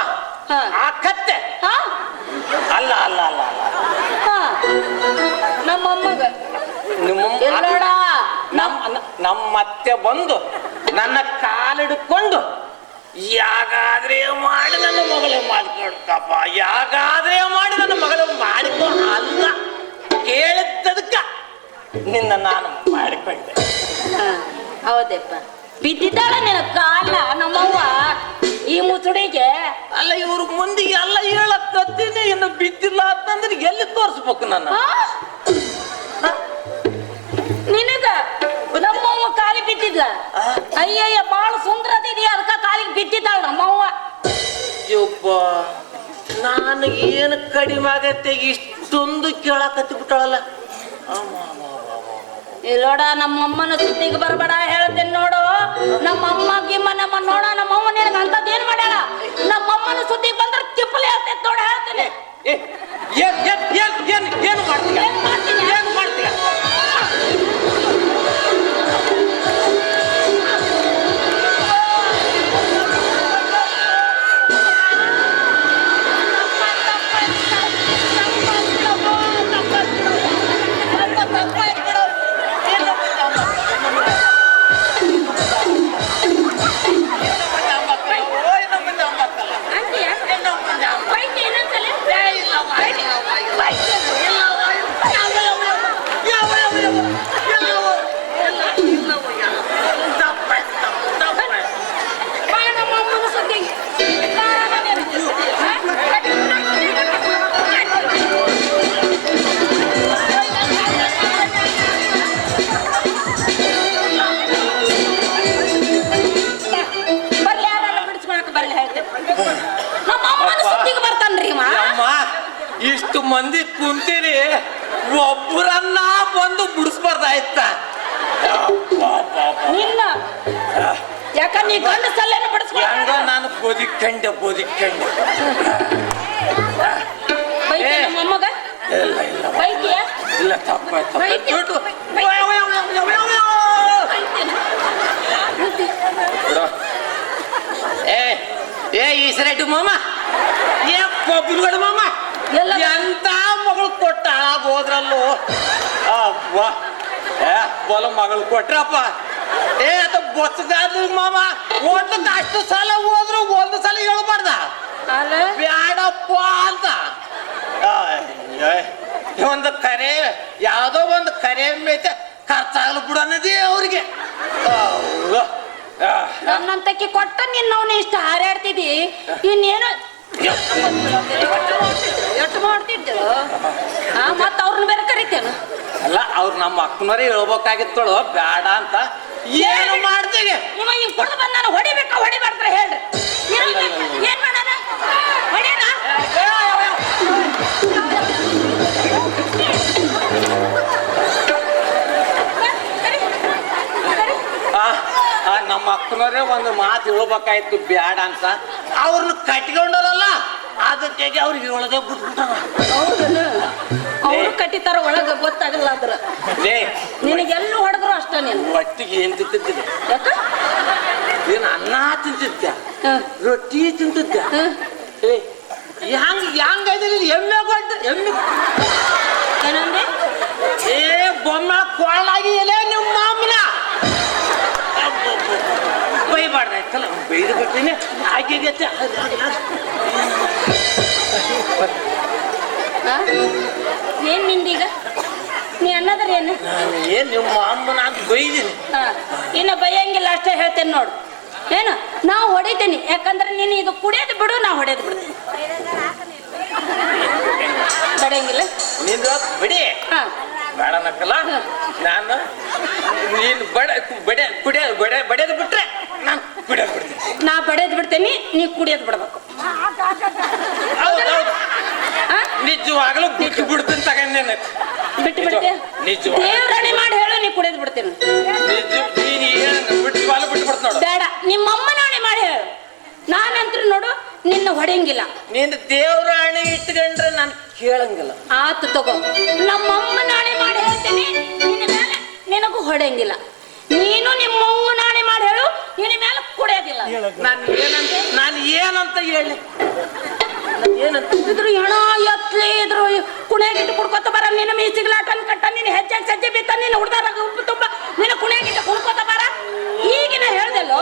ಆ ಕತ್ತೆ ಅಲ್ಲ ಅಲ್ಲ ಅಲ್ಲ ಅಲ್ಲ ನಮ್ಮಮ್ಮಗ ನಮ್ಮತ್ತೆ ಬಂದು ನನ್ನ ಕಾಲಿಡ್ಕೊಂಡು ಯಾಗಾದ್ರೆ ಮಾಡಿ ನನ್ನ ಮಗಳೇ ಮಾಡಿಕೊಡ್ತಪ್ಪ, ಯಾಗಾದ್ರೆ ಮಾಡಿ ನನ್ನ ಮಗಳೇ ಮಾಡಿಕೊ ಅಲ್ಲ ಕೇಳಿದ್ದದಕ್ಕ ನಿನ್ನ ನಾನು ಮಾಡಿಕೊಂಡೆ. ಹೌದಪ್ಪ, ಬಿದ್ದಿದ್ದಾಳ ನಿನ್ನ ಕಾಲ ನಮ್ಮವ್ವ ಈ ಮುಸುಡಿಗೆ. ಅಲ್ಲ ಇವ್ರ ಮುಂದಿಗೆ ಎಲ್ಲ ಹೇಳತ್ತೀನಿ, ಇನ್ನು ಬಿದ್ದಿಲ್ಲ ಅಂತಂದ್ರೆ ಎಲ್ಲಿ ತೋರಿಸ್ಬೇಕು ನನ್ನ? ನಿನಗ ನಮ್ಮವ್ವ ಕಾಲಿಗೆ ಬಿದ್ದಿದ್ಲ. ಅಯ್ಯಯ್ಯ ಬಾಳ ಸುಂದರದಿದೆಯಾ ಅದಕ್ಕ ಕಾಲಿಗೆ ಬಿದ್ದಿದ್ದಾಳ ನಮ್ಮವ್ವ. ಯೊಬ್ಬ ನಾನು ಏನು ಕಡಿಮೆ ಆಗತ್ತೆ ಇಷ್ಟೊಂದು ಕೇಳಕತ್ತಿ ಬಿಟ್ಟಾಳಲ್ಲ. ಇಲ್ಲೋಡ ನಮ್ಮಮ್ಮನ ಸುದ್ದಿಗೆ ಬರಬೇಡ ಹೇಳ್ತೇನೆ ನೋಡು. ನಮ್ಮಮ್ಮ ಗಿಮ್ಮ ನಮ್ಮ ನೋಡ ನಮ್ಮಮ್ಮ ನಿನಗೆ ಅಂತದ್ ಏನ್ ಮಾಡ್ಯಾಳ? ನಮ್ಮಮ್ಮನ ಸುದ್ದಿಗೆ ಬಂದ್ರೆ ತಿಪ್ಪಲಿ ಹೇಳ್ತೈತೆ ನೋಡ ಹೇಳ್ತೇನೆ. ಏನು ಮಾಡ್ತೀಯ? ಇಷ್ಟು ಮಂದಿ ಕುಂತೀರಿ, ಒಬ್ಬರನ್ನ ಬಂದು ಬಿಡಿಸ್ಬಾರ್ದಾಯ್ತ. ನಿನ್ನ ಯಾಕ ನೀ ಗಂಡ ಸಲ್ಲೇನು ಬಿಡಿಸ್ಕೊ. ಹಂಗ ನಾನು ಬದುಕಂಡೆ ನಮ್ಮಮ್ಮಗ ಬೈತಿಯ? ಇಲ್ಲ ತಪ್ಪಾಯ್ತು. ಈಸರೆಡ್ಡಿ ಮಾಮ, ಬಿಡುಗಡ ಮಾಮ, ಎಂತ ಮಗಳು ಕೊಟ್ಟ ಹಾಳಾಗ ಹೋದ್ರಲ್ಲೋ. ಬಲ ಮಗಳು ಕೊಟ್ರಪ್ಪ. ಅದ ಬೊಚ್ಚಗಾದ್ರಿ ಮಾಮ, ಓದ್ಲಕ್ಕ ಅಷ್ಟು ಸಲ ಹೋದ್ರು ಒಂದು ಸಲ ಹೇಳ್ಬಾರ್ದ ಬ್ಯಾಡಪ್ಪ ಅಂತ. ಒಂದು ಕರೆ ಯಾವುದೋ ಒಂದು ಕರೆ ಮೇತೆ ಖರ್ಚಾಗಲು ಬಿಡು ಅನ್ನೋದೇ ಅವ್ರಿಗೆ. ನನ್ನಂತಕ್ಕೆ ಕೊಟ್ಟ ನಿನ್ನವನ್ನ ಇಷ್ಟು ಹಾರಾಡ್ತಿದ್ದಿ, ಇನ್ನೇನು ಎಷ್ಟು ಮಾಡ್ತಿದ್ದು ಮತ್ತ ಅವ್ರನ್ನ ಬೇರೆ ಕರಿತೇನು? ಅಲ್ಲ ಅವ್ರು ನಮ್ಮ ಅಕ್ಕನವರೇ ಹೇಳ್ಬೇಕಾಗಿತ್ತಳು ಬೇಡ ಅಂತ. ಏನು ಮಾಡ್ತೀವಿ ನಿಮ್ಮ ಹಿಂಗ್ ಕುಡ್ದು ಬಂದ ನಾನು ಹೊಡಿಬೇಕಾ ಹೊಡಿಬಾರ್ದ್ರ ಹೇಳ್ರಿ. ಏನ್ ಮಾಡೋಣ ಹೊಡಿಯೋಣ? ನಮ್ಮ ಅಕ್ಕನವರೇ ಒಂದು ಮಾತು ಹೇಳ್ಬೇಕಾಯ್ತು ಬೇಡ ಅಂತ. ಅವ್ರನ್ನ ಕಟ್ಕೊಂಡರಲ್ಲ ಅದಕ್ಕೆ ಅವ್ರಿಗೆ ಹೇಳದೆ ಬಿಟ್ಬಿಟ್ಟಾರ. ಅವ್ರು ಕಟ್ಟಿತಾರ ಒಳಗ ಗೊತ್ತಾಗಲ್ಲ ಅದ್ರ. ನಿನಗೆಲ್ಲೂ ಹೊಡೆದ್ರು ಅಷ್ಟ. ನೀನು ಒಟ್ಟಿಗೆ ಏನ್ ತಿಂತಿದ್ದೆ? ಯಾಕ ಏನ್ ಅನ್ನ ತಿಂತಿದ್ದೆ, ರೊಟ್ಟಿ ತಿಂತಿದ್ದೆ. ಹೆಂಗ ಎಮ್ಮೆ ಕೊಟ್ಟು ಎಮ್ಮೆ ಏನಂದ್ರೆ ಬೊಮ್ಮೆ ಕೊಳ್ಳಾಗಿ ಎಲೆ ನಿಮ್ಮ ಮಾಮನ ಬೈಬಾರ್ದಾಯ್ತಲ್ಲ. ಬೈದು ಬಿಡ್ತೀನಿ ಹಾಗೇಗತ್ತೆ. ಏನ್ ನಿಂದೀಗ? ನೀ ಅನ್ನೋದ್ರ ಏನು? ಏನ್ ನಿಮ್ಮ ಅಮ್ಮನ ಅಂತ ಬೈದೀನಿ. ಇನ್ನು ಬೈಯಂಗಿಲ್ಲ ಅಷ್ಟೇ ಹೇಳ್ತೇನೆ ನೋಡು. ಏನು ನಾವು ಹೊಡಿತೀನಿ, ಯಾಕಂದ್ರೆ ನೀನು ಇದು ಕುಡಿಯೋದು ಬಿಡು, ನಾ ಹೊಡೆಯೋದು ಬಿಡ್ತೀನಿ. ಬಡಿಯಂಗಿಲ್ಲ ನಿಂದು ಬಿಡಿ. ಬೇಡ ನಕ್ಕಲ್ಲ. ನಾನು ನೀನು ಬಡಿಯೋದು ಬಿಟ್ರೆ ನಾನು ಕುಡಿಯೋದು ಬಿಡ್ತೀನಿ. ನಾ ಬಡಿಯೋದು ಬಿಡ್ತೇನೆ, ನೀ ಕುಡಿಯೋದು ಬಿಡ್ಬೇಕು. ನಿಜವಾಗ್ಲೂ ಬಿಟ್ಟು ಬಿಡ್ತೀನಿ ತಗೊಂಡೇನೆ. ಬಿಟ್ಟು ಬಿಡ್ತೇನೆ ದೇವ್ರಣೆ ಮಾಡಿ ಹೇಳು, ನೀ ಕುಡಿಯೋದು ಬಿಡ್ತೇನೆ. ಬೇಡ ನಿಮ್ಮಮ್ಮ ನಾಣೆ ಮಾಡಿ ಹೇಳು, ನಾನಂತೂ ನೋಡು ನಿನ್ನ ಹೊಡೆಯಂಗಿಲ್ಲ. ನೀನು ದೇವ್ರಾಣಿ ಇಟ್ಕೊಂಡ್ರೆ ನಾನು ಕೇಳಂಗಿಲ್ಲ. ಆತು ತಗೋ, ನಮ್ಮಮ್ಮ ನಾಣೆ ಮಾಡಿ ಹೇಳ್ತೀನಿ, ನಿನ್ನ ಮೇಲೆ ನಿನಗೂ ಹೊಡೆಯಂಗಿಲ್ಲ. ನೀನು ನಿಮ್ಮವ್ವ ನಾಣೆ ಮಾಡಿ ಹೇಳು, ನಿನ್ನ ಮೇಲೆ ಕುಡಿಯೋದಿಲ್ಲ. ನಾನು ಏನಂತ ಹೇಳಿ? ಇದ್ರು ಹೆಣ ಎತ್ಲಿ ಇದ್ರು ಕುಣಿಯಾಗಿಟ್ಟು ಕುಡ್ಕೊತ ಬರ. ನಿನ್ನ ಮೀಸಿಗ್ಲಾಟನ್ ಕಟ್ಟ, ನಿನ್ನ ಹೆಚ್ಚಾಗಿ ಸಜ್ಜೆ ಬಿತ್ತ, ನಿನ್ನ ಹುಡ್ದಾರ ಉಪ್ಪು ತುಂಬ, ನಿನ್ನ ಕುಣಿಯಾಗಿಟ್ಟು ಕುಡ್ಕೊತ ಬರ. ಈಗಿನ ಹೇಳ್ದಲ್ಲೋ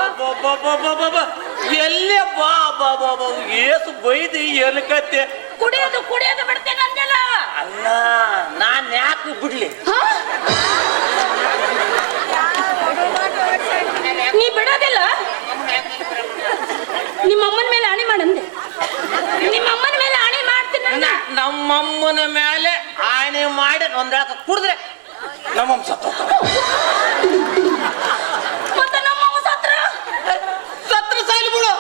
ಎಲ್ಲೇ ಬಾ ಬಾ ಬಾ ಬಾ ಏಸು ಬೈದು ಎಲ್ಕತ್ತೆ. ಕುಡಿಯೋದು ಬಿಡ್ತೇನೆ ಅಂದಲ್ಲ. ಅಲ್ಲ ನಾನ್ ಯಾಕೆ ಬಿಡ್ಲಿ? ನೀ ಬಿಡೋದಿಲ್ಲ. ನಿಮ್ಮಮ್ಮನ ಮೇಲೆ ಆಣೆ ಮಾಡಂದೆ. ನಿಮ್ಮಮ್ಮನ ಮೇಲೆ ಆಣೆ ಮಾಡ್ತೀನಿ. ನಮ್ಮಮ್ಮನ ಮೇಲೆ ಆಣೆ ಮಾಡಿ ಒಂದ್ ಕುಡಿದ್ರೆ ನಮ್ಮಮ್ಮ ಸತ್ತ. ಮತ್ತೆ ನಮ್ಮಮ್ಮ ಸತ್ರ ಸಾಯ್ಲಿ ಬಿಡು.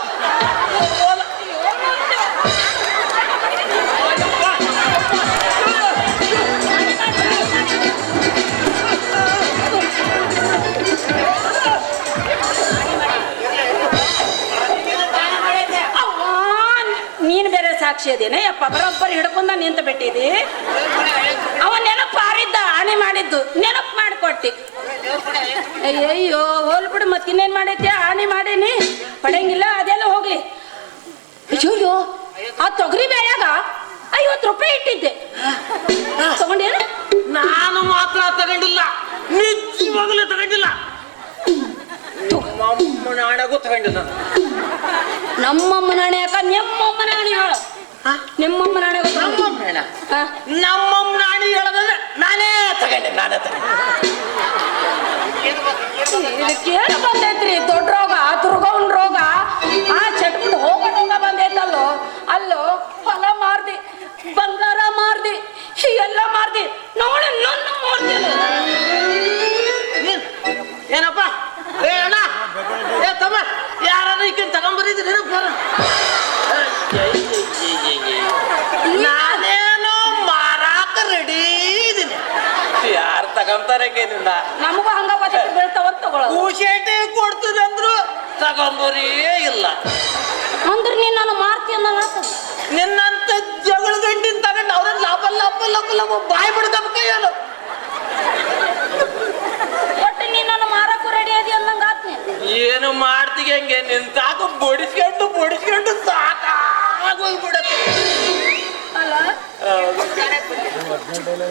ನೀನ್ ಬೇರೆ ಸಾಕ್ಷಿ ಅದೇನೆ ಯಪ್ಪ, ಬರೋಬ್ಬರಿ ಹಿಡ್ಕೊಂಡ ನಿಂತ ಬಿಟ್ಟಿದಿ. ಅವ ನೆನಪು ಹಾರಿದ್ದ, ಆಣೆ ಮಾಡಿದ್ದು ನೆನಪು ಮಾಡಿಕೊಟ್ಟಿ. ಅಯ್ಯಯ್ಯೋ ಹೋಲ್ ಬಿಡು, ಮತ್ತೆ ಇನ್ನೇನ್ ಮಾಡೈತಿ? ಆಣೆ ಮಾಡೇನಿ, ಪಡೆಯಂಗಿಲ್ಲ, ಅದೆಲ್ಲ ಹೋಗ್ಲಿ. ಅಯ್ಯೋ ಆ ತೊಗರಿ ಬೇಳೆಯಾಗ 50 ರೂಪಾಯಿ ಇಟ್ಟಿದ್ದೆ, ತಗೊಂಡೇನು? ನಾನು ಮಾತ್ರ ತಗೊಂಡಿಲ್ಲ, ನಿಜವಾಗಲೂ ತಗೊಂಡಿಲ್ಲ. ನಮ್ಮಮ್ಮ ನಾಣೆಗೂ ತಗೊಂಡಿಲ್ಲ. ನಮ್ಮಮ್ಮ ನಾಣೆ ಯಾಕ? ನಿಮ್ಮಮ್ಮ ನಾಣೆ ಹೇಳು. ನಿಮ್ಮಮ್ಮ ನಾಣೆ ನಮ್ಮಮ್ಮ ನಾಣೆ ಹೇಳೋದಂದ್ರೆ ನಾನೇ ತಗೊಂಡೆ. ಇದಕ್ಕೇನು ಬಂದೈತ್ರಿ? ದೊಡ್ಡ ರೋಗ, ದುರ್ಗವನ್ ರೋಗ, ಆ ಚಟ್ಬಿಟ್ಟು ಹೋಗೋ ರೋಗ ಬಂದೈತಲ್ಲೋ. ಅಲ್ಲೋ ಹೊಲ ಮಾರ್ದಿ, ಬಂಗಾರ ಮಾರ್ದಿ, ಎಲ್ಲ ಮಾರ್ದಿ, ನೋಡಿ ನನ್ನ ಮಾರ್ದಿಲ್ಲ. ಏನಪ್ಪ ಏ ಅಣ್ಣ, ಏ ತಮ್ಮ, ಯಾರು ಈಗಿನ ತಗೊಂಬರಿದ್ರಿ? ನಾನೇನು ಮಾರಾಕ ರೆಡಿ ಇದೀನಿ. ಯಾರು ತಗೊಂತಾರೆ? ನಮಗೂ ಹಂಗ ಬೀಳ್ತಾವ ತಗೊಳ್ಳೋ. ಕೂಶೇಟಿ ಕೊಡ್ತದೆ ಅಂದ್ರು ತಗೊಂಬರೇ ಇಲ್ಲ. ಅಂದ್ರೆ ನೀನ್ ನಾನು ಮಾರ್ತಿ ಅನ್ನಲ್ಲ. ನಿನ್ನಂತ ಜಗಳ ಗಂಡಿನ ತಗೊಂಡು ಅವ್ರನ್ನ ಲಾಭ ಬಾಯ್ ಬಿಡ್ದಪ್ಪ ಕೈಯಲ್ಲ. ಒಟ್ಟು ನೀನ್ ನಾನು ಮಾರಕ್ಕೂ ರೆಡಿ ಅದಿ ಅನ್ನಂಗ ಆತ್ನಿ. ಏನು ಮಾಡ್ತೀಗ ಹಂಗೆ ನಿಂತಾಕ ಬಡಿಸ್ಕೊಂಡು ಸಾಕಾಗೋಗ್ಬಿಡತ್ತೆ. ಅಲ್ಲ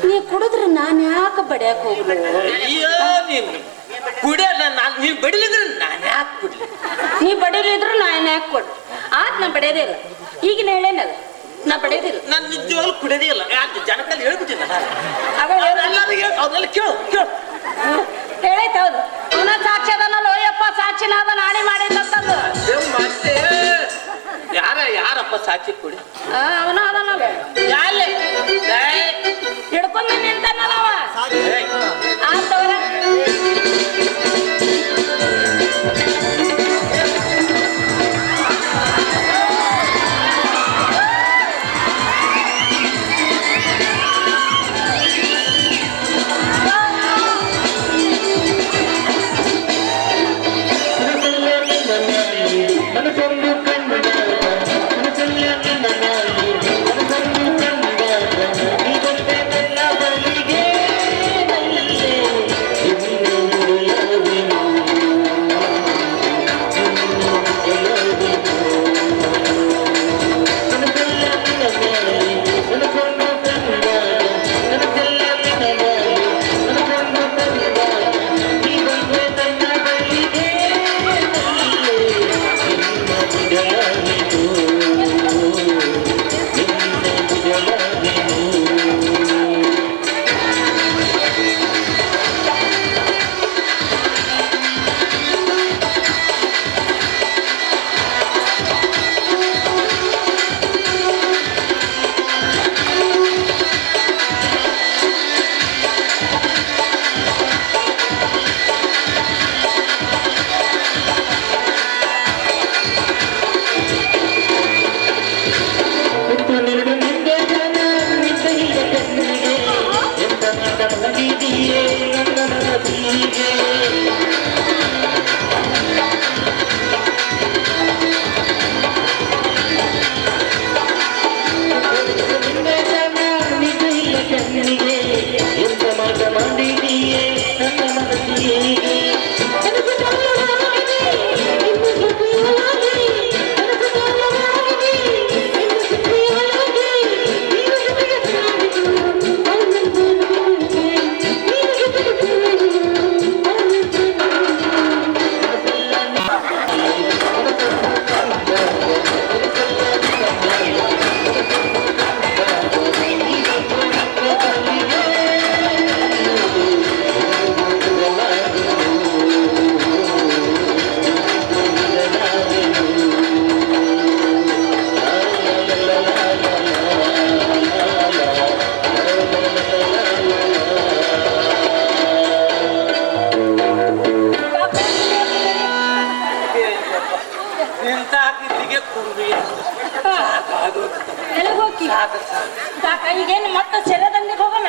ನೀ ಕುಡಿದ್ರೆ ನಾನು ಯಾಕೆ ಬಡಿಯಾಕ ಹೋಗ್ಲಿ? ಅಯ್ಯೋ ನೀನು ಕುಡಿಯಲ್ಲ, ನೀನ್ ಬಡಿಲಿದ್ರೆ ನಾನು ಯಾಕೆ ಕುಡ್ಲಿ? ನೀ ಬಡಿಲಿದ್ರು ನಾನು ಯಾಕೆ ಕೊಡ್ ಆತ್ ನಾ ಬಡಿಯೋದೇ ಇಲ್ಲ. ಈಗಿನ ಹೇಳೇನಲ್ಲ, ನಾ ಬಡಿಯೋದಿಲ್ಲ. ನಾನು ನಿಜವಾಗ್ಲೂ ಕುಡಿಯೋದೇ ಇಲ್ಲ. ಯಾಕೆ ಜನಕಲ್ಲಿ ಹೇಳ್ಬಿಟ್ಟಿನ ಅವ್ರನ್ನೆಲ್ಲ ಕೇಳು ಕೇಳು. ಹೇಳೈತೆ ಹೌದು. ಪುನಃ ಸಾಕ್ಷಿ ಅದನ್ನಲ್ಲ ಓಯಪ್ಪ, ಸಾಕ್ಷಿನಾದ ನಾಣಿ ಮಾಡಿದ್ದಂತಂದು. ಮತ್ತೆ ಯಾರಪ್ಪ ಸಾಕ್ಷಿ ಕೊಡಿ? ಅವನು ಅದನ್ನಲ್ಲ ಯಾಲೆ ಹಿಡ್ಕೊಂಡು ನಿಂತಾನಲ್ಲ ಅವ. ಆತವರ ಈಗೇನು ಮತ್ತೆ ಸೆರೆ ದಂಧೆಗೆ ಹೋಗೋಣ